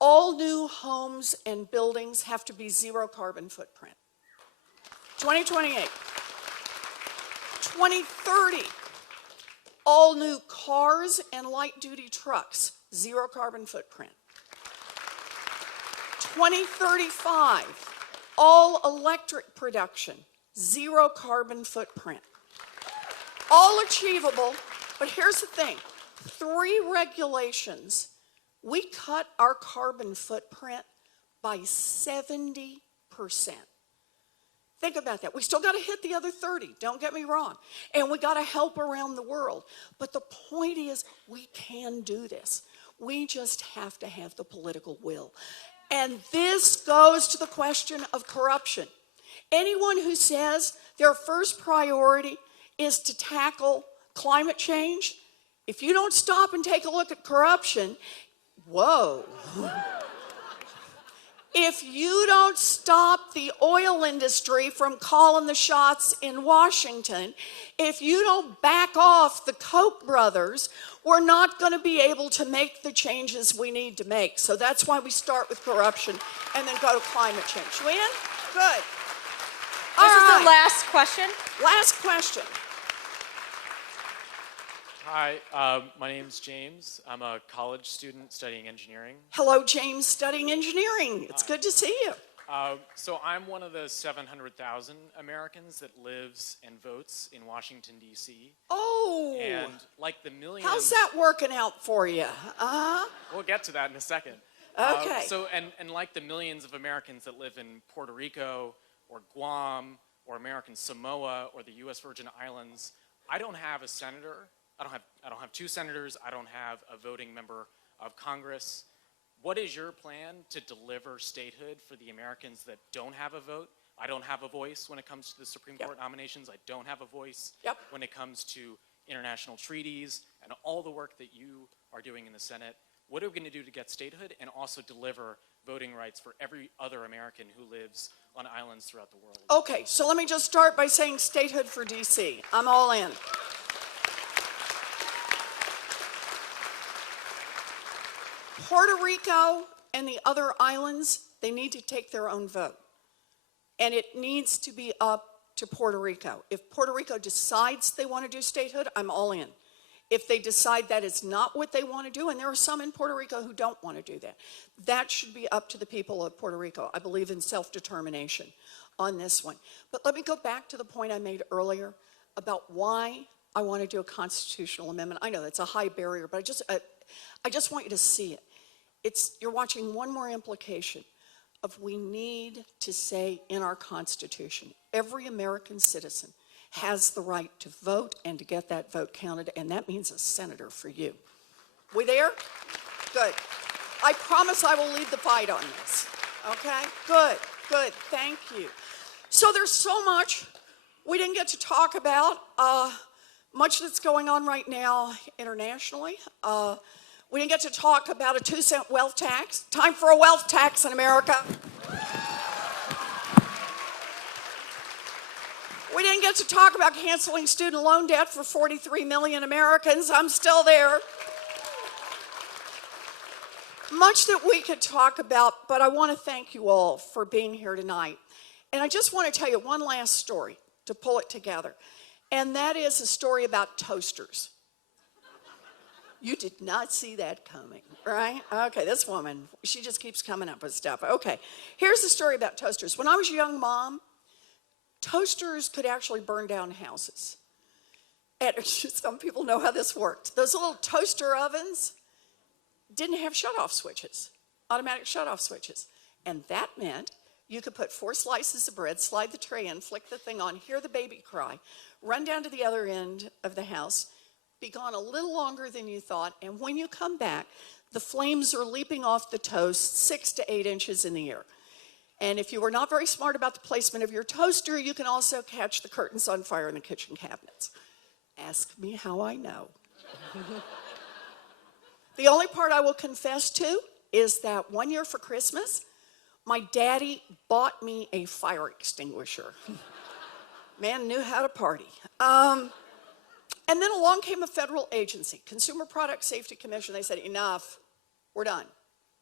all new homes and buildings have to be 0 carbon footprint. 2028. 2030, all new cars and light-duty trucks, 0 carbon footprint. 2035, all electric production, 0 carbon footprint. All achievable, but here's the thing. 3 regulations, we cut our carbon footprint by 70%. Think about that. We still got to hit the other 30, don't get me wrong. And we got to help around the world. But the point is, we can do this. We just have to have the political will. And this goes to the question of corruption. Anyone who says their first priority is to tackle climate change, if you don't stop and take a look at corruption, whoa. If you don't stop the oil industry from calling the shots in Washington, if you don't back off the Koch brothers, we're not going to be able to make the changes we need to make. So that's why we start with corruption and then go to climate change. We in? Good. This is the last question. Last question. Hi, my name's James. I'm a college student studying engineering. Hello, James, studying engineering. It's good to see you. So I'm one of the 700,000 Americans that lives and votes in Washington, D.C. Oh. And like the millions... How's that working out for you? We'll get to that in a second. Okay. And like the millions of Americans that live in Puerto Rico or Guam or American Samoa or the U.S. Virgin Islands, I don't have a senator. I don't have 2 senators. I don't have a voting member of Congress. What is your plan to deliver statehood for the Americans that don't have a vote? I don't have a voice when it comes to the Supreme Court nominations. I don't have a voice when it comes to international treaties and all the work that you are doing in the Senate. What are we going to do to get statehood and also deliver voting rights for every other American who lives on islands throughout the world? Okay, so let me just start by saying statehood for D.C. I'm all in. Puerto Rico and the other islands, they need to take their own vote. And it needs to be up to Puerto Rico. If Puerto Rico decides they want to do statehood, I'm all in. If they decide that is not what they want to do, and there are some in Puerto Rico who don't want to do that, that should be up to the people of Puerto Rico. I believe in self-determination on this one. But let me go back to the point I made earlier about why I want to do a constitutional amendment. I know that's a high barrier, but I just want you to see it. You're watching one more implication of we need to say in our Constitution, every American citizen has the right to vote and to get that vote counted, and that means a senator for you. We there? Good. I promise I will lead the fight on this. Okay? Good, good. Thank you. So there's so much we didn't get to talk about, much that's going on right now internationally. We didn't get to talk about a 2-cent wealth tax. Time for a wealth tax in America. We didn't get to talk about canceling student loan debt for 43 million Americans. I'm still there. Much that we could talk about, but I want to thank you all for being here tonight. And I just want to tell you one last story to pull it together. And that is a story about toasters. You did not see that coming, right? Okay, this woman, she just keeps coming up with stuff. Okay, here's the story about toasters. When I was a young mom, toasters could actually burn down houses. And some people know how this worked. Those little toaster ovens didn't have shutoff switches, automatic shutoff switches. And that meant you could put 4 slices of bread, slide the tray in, flick the thing on, hear the baby cry, run down to the other end of the house, be gone a little longer than you thought, and when you come back, the flames are leaping off the toast 6 to 8 inches in the air. And if you were not very smart about the placement of your toaster, you can also catch the curtains on fire in the kitchen cabinets. Ask me how I know. The only part I will confess to is that one year for Christmas, my daddy bought me a fire extinguisher. Man knew how to party. And then along came a federal agency, Consumer Product Safety Commission. They said, enough, we're done.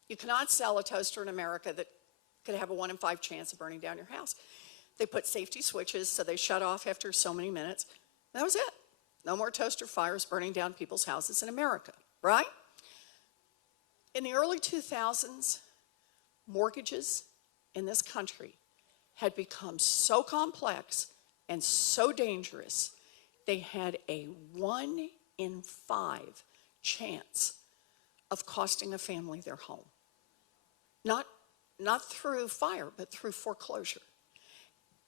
You cannot sell a toaster in America that could have a 1 in 5 chance of burning down your house. They put safety switches, so they shut off after so many minutes. That was it. No more toaster fires burning down people's houses in America, right? In the early 2000s, mortgages in this country had become so complex and so dangerous, they had a 1 in 5 chance of costing a family their home. Not through fire, but through foreclosure.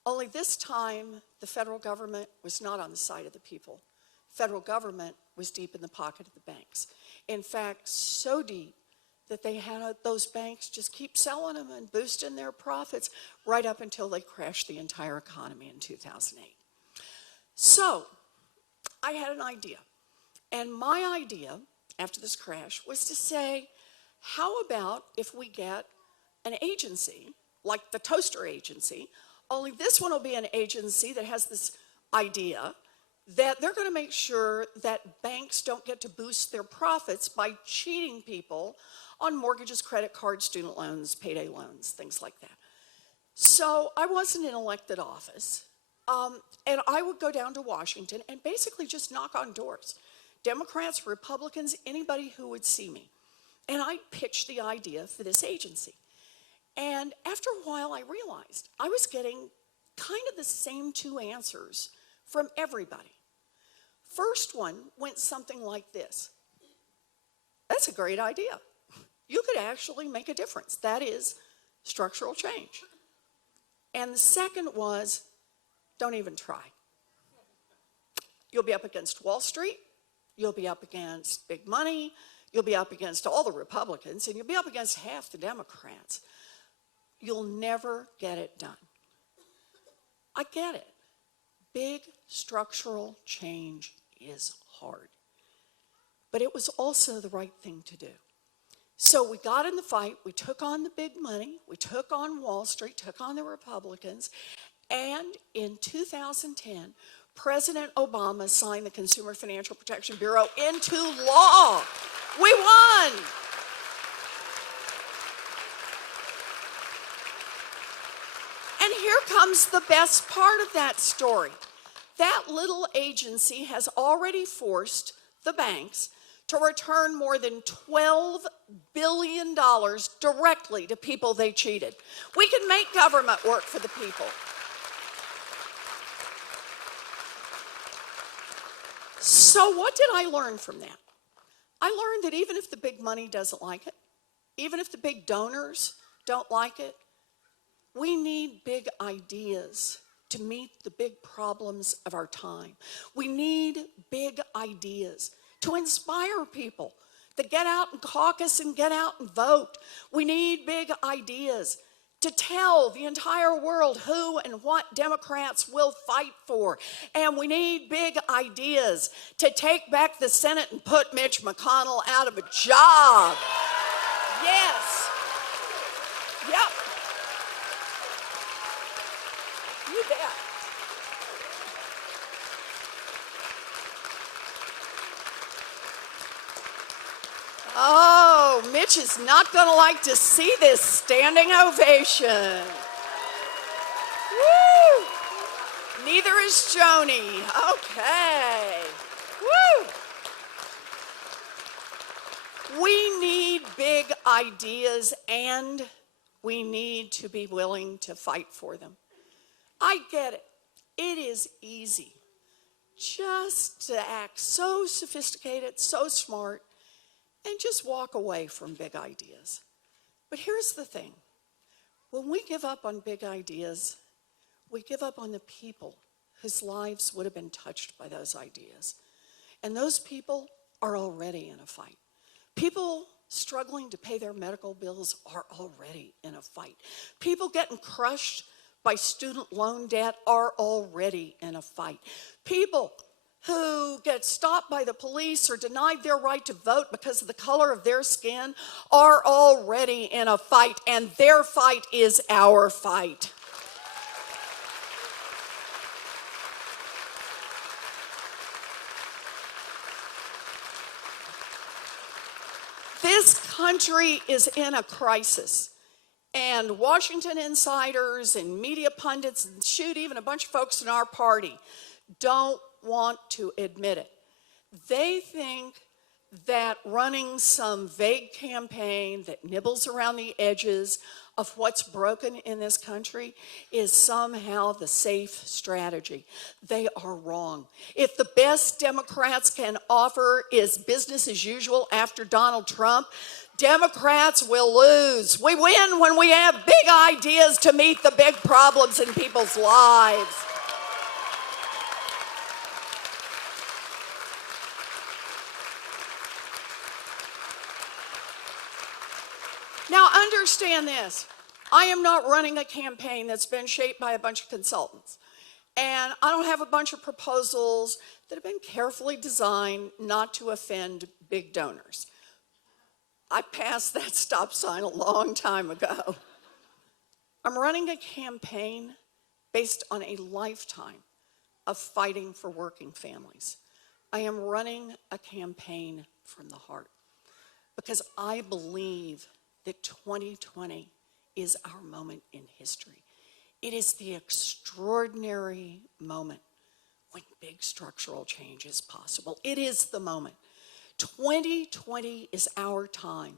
Only this time, the federal government was not on the side of the people. Federal government was deep in the pocket of the banks. In fact, so deep that they had those banks just keep selling them and boosting their profits right up until they crashed the entire economy in 2008. So, I had an idea. And my idea, after this crash, was to say, how about if we get an agency, like the toaster agency, only this one will be an agency that has this idea that they're going to make sure that banks don't get to boost their profits by cheating people on mortgages, credit cards, student loans, payday loans, things like that. So I wasn't in elected office, and I would go down to Washington and basically just knock on doors. Democrats, Republicans, anybody who would see me. And I'd pitch the idea for this agency. And after a while, I realized I was getting kind of the same 2 answers from everybody. First one went something like this. That's a great idea. You could actually make a difference. That is structural change. And the second was, don't even try. You'll be up against Wall Street. You'll be up against big money. You'll be up against all the Republicans, and you'll be up against half the Democrats. You'll never get it done. I get it. Big structural change is hard. But it was also the right thing to do. So we got in the fight. We took on the big money. We took on Wall Street, took on the Republicans. And in 2010, President Obama signed the Consumer Financial Protection Bureau into law. We won. And here comes the best part of that story. That little agency has already forced the banks to return more than $12 billion directly to people they cheated. We can make government work for the people. So what did I learn from that? I learned that even if the big money doesn't like it, even if the big donors don't like it, we need big ideas to meet the big problems of our time. We need big ideas to inspire people to get out and caucus and get out and vote. We need big ideas to tell the entire world who and what Democrats will fight for. And we need big ideas to take back the Senate and put Mitch McConnell out of a job. Yes. Yep. You bet. Oh, Mitch is not going to like to see this standing ovation. Woo! Neither is Joni. Okay. Woo! We need big ideas and we need to be willing to fight for them. I get it. It is easy just to act so sophisticated, so smart, and just walk away from big ideas. But here's the thing. When we give up on big ideas, we give up on the people whose lives would have been touched by those ideas. And those people are already in a fight. People struggling to pay their medical bills are already in a fight. People getting crushed by student loan debt are already in a fight. People who get stopped by the police or denied their right to vote because of the color of their skin are already in a fight, and their fight is our fight. This country is in a crisis. And Washington insiders and media pundits, and shoot, even a bunch of folks in our party don't want to admit it. They think that running some vague campaign that nibbles around the edges of what's broken in this country is somehow the safe strategy. They are wrong. If the best Democrats can offer is business as usual after Donald Trump, Democrats will lose. We win when we have big ideas to meet the big problems in people's lives. Now understand this. I am not running a campaign that's been shaped by a bunch of consultants. And I don't have a bunch of proposals that have been carefully designed not to offend big donors. I passed that stop sign a long time ago. I'm running a campaign based on a lifetime of fighting for working families. I am running a campaign from the heart because I believe that 2020 is our moment in history. It is the extraordinary moment when big structural change is possible. It is the moment. 2020 is our time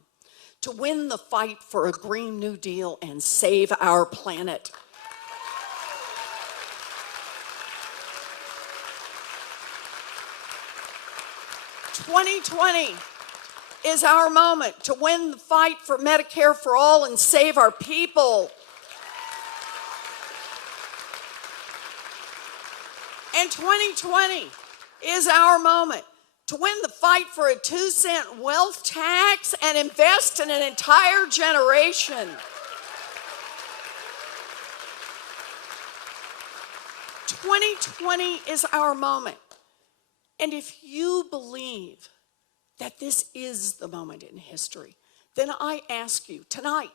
to win the fight for a Green New Deal and save our planet. "2020 is our moment to win the fight for Medicare for all and save our people. And 2020 is our moment to win the fight for a 2-cent wealth tax and invest in an entire generation. 2020 is our moment. And if you believe that this is the moment in history, then I ask you tonight,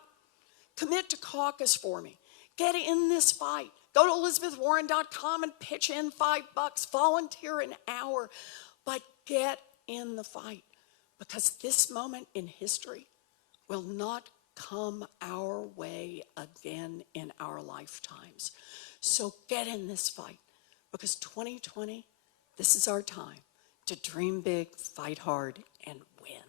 commit to caucus for me. Get in this fight. Go to ElizabethWarren.com and pitch in $5, volunteer an hour, but get in the fight because this moment in history will not come our way again in our lifetimes. So get in this fight, because 2020, this is our time to dream big, fight hard, and win.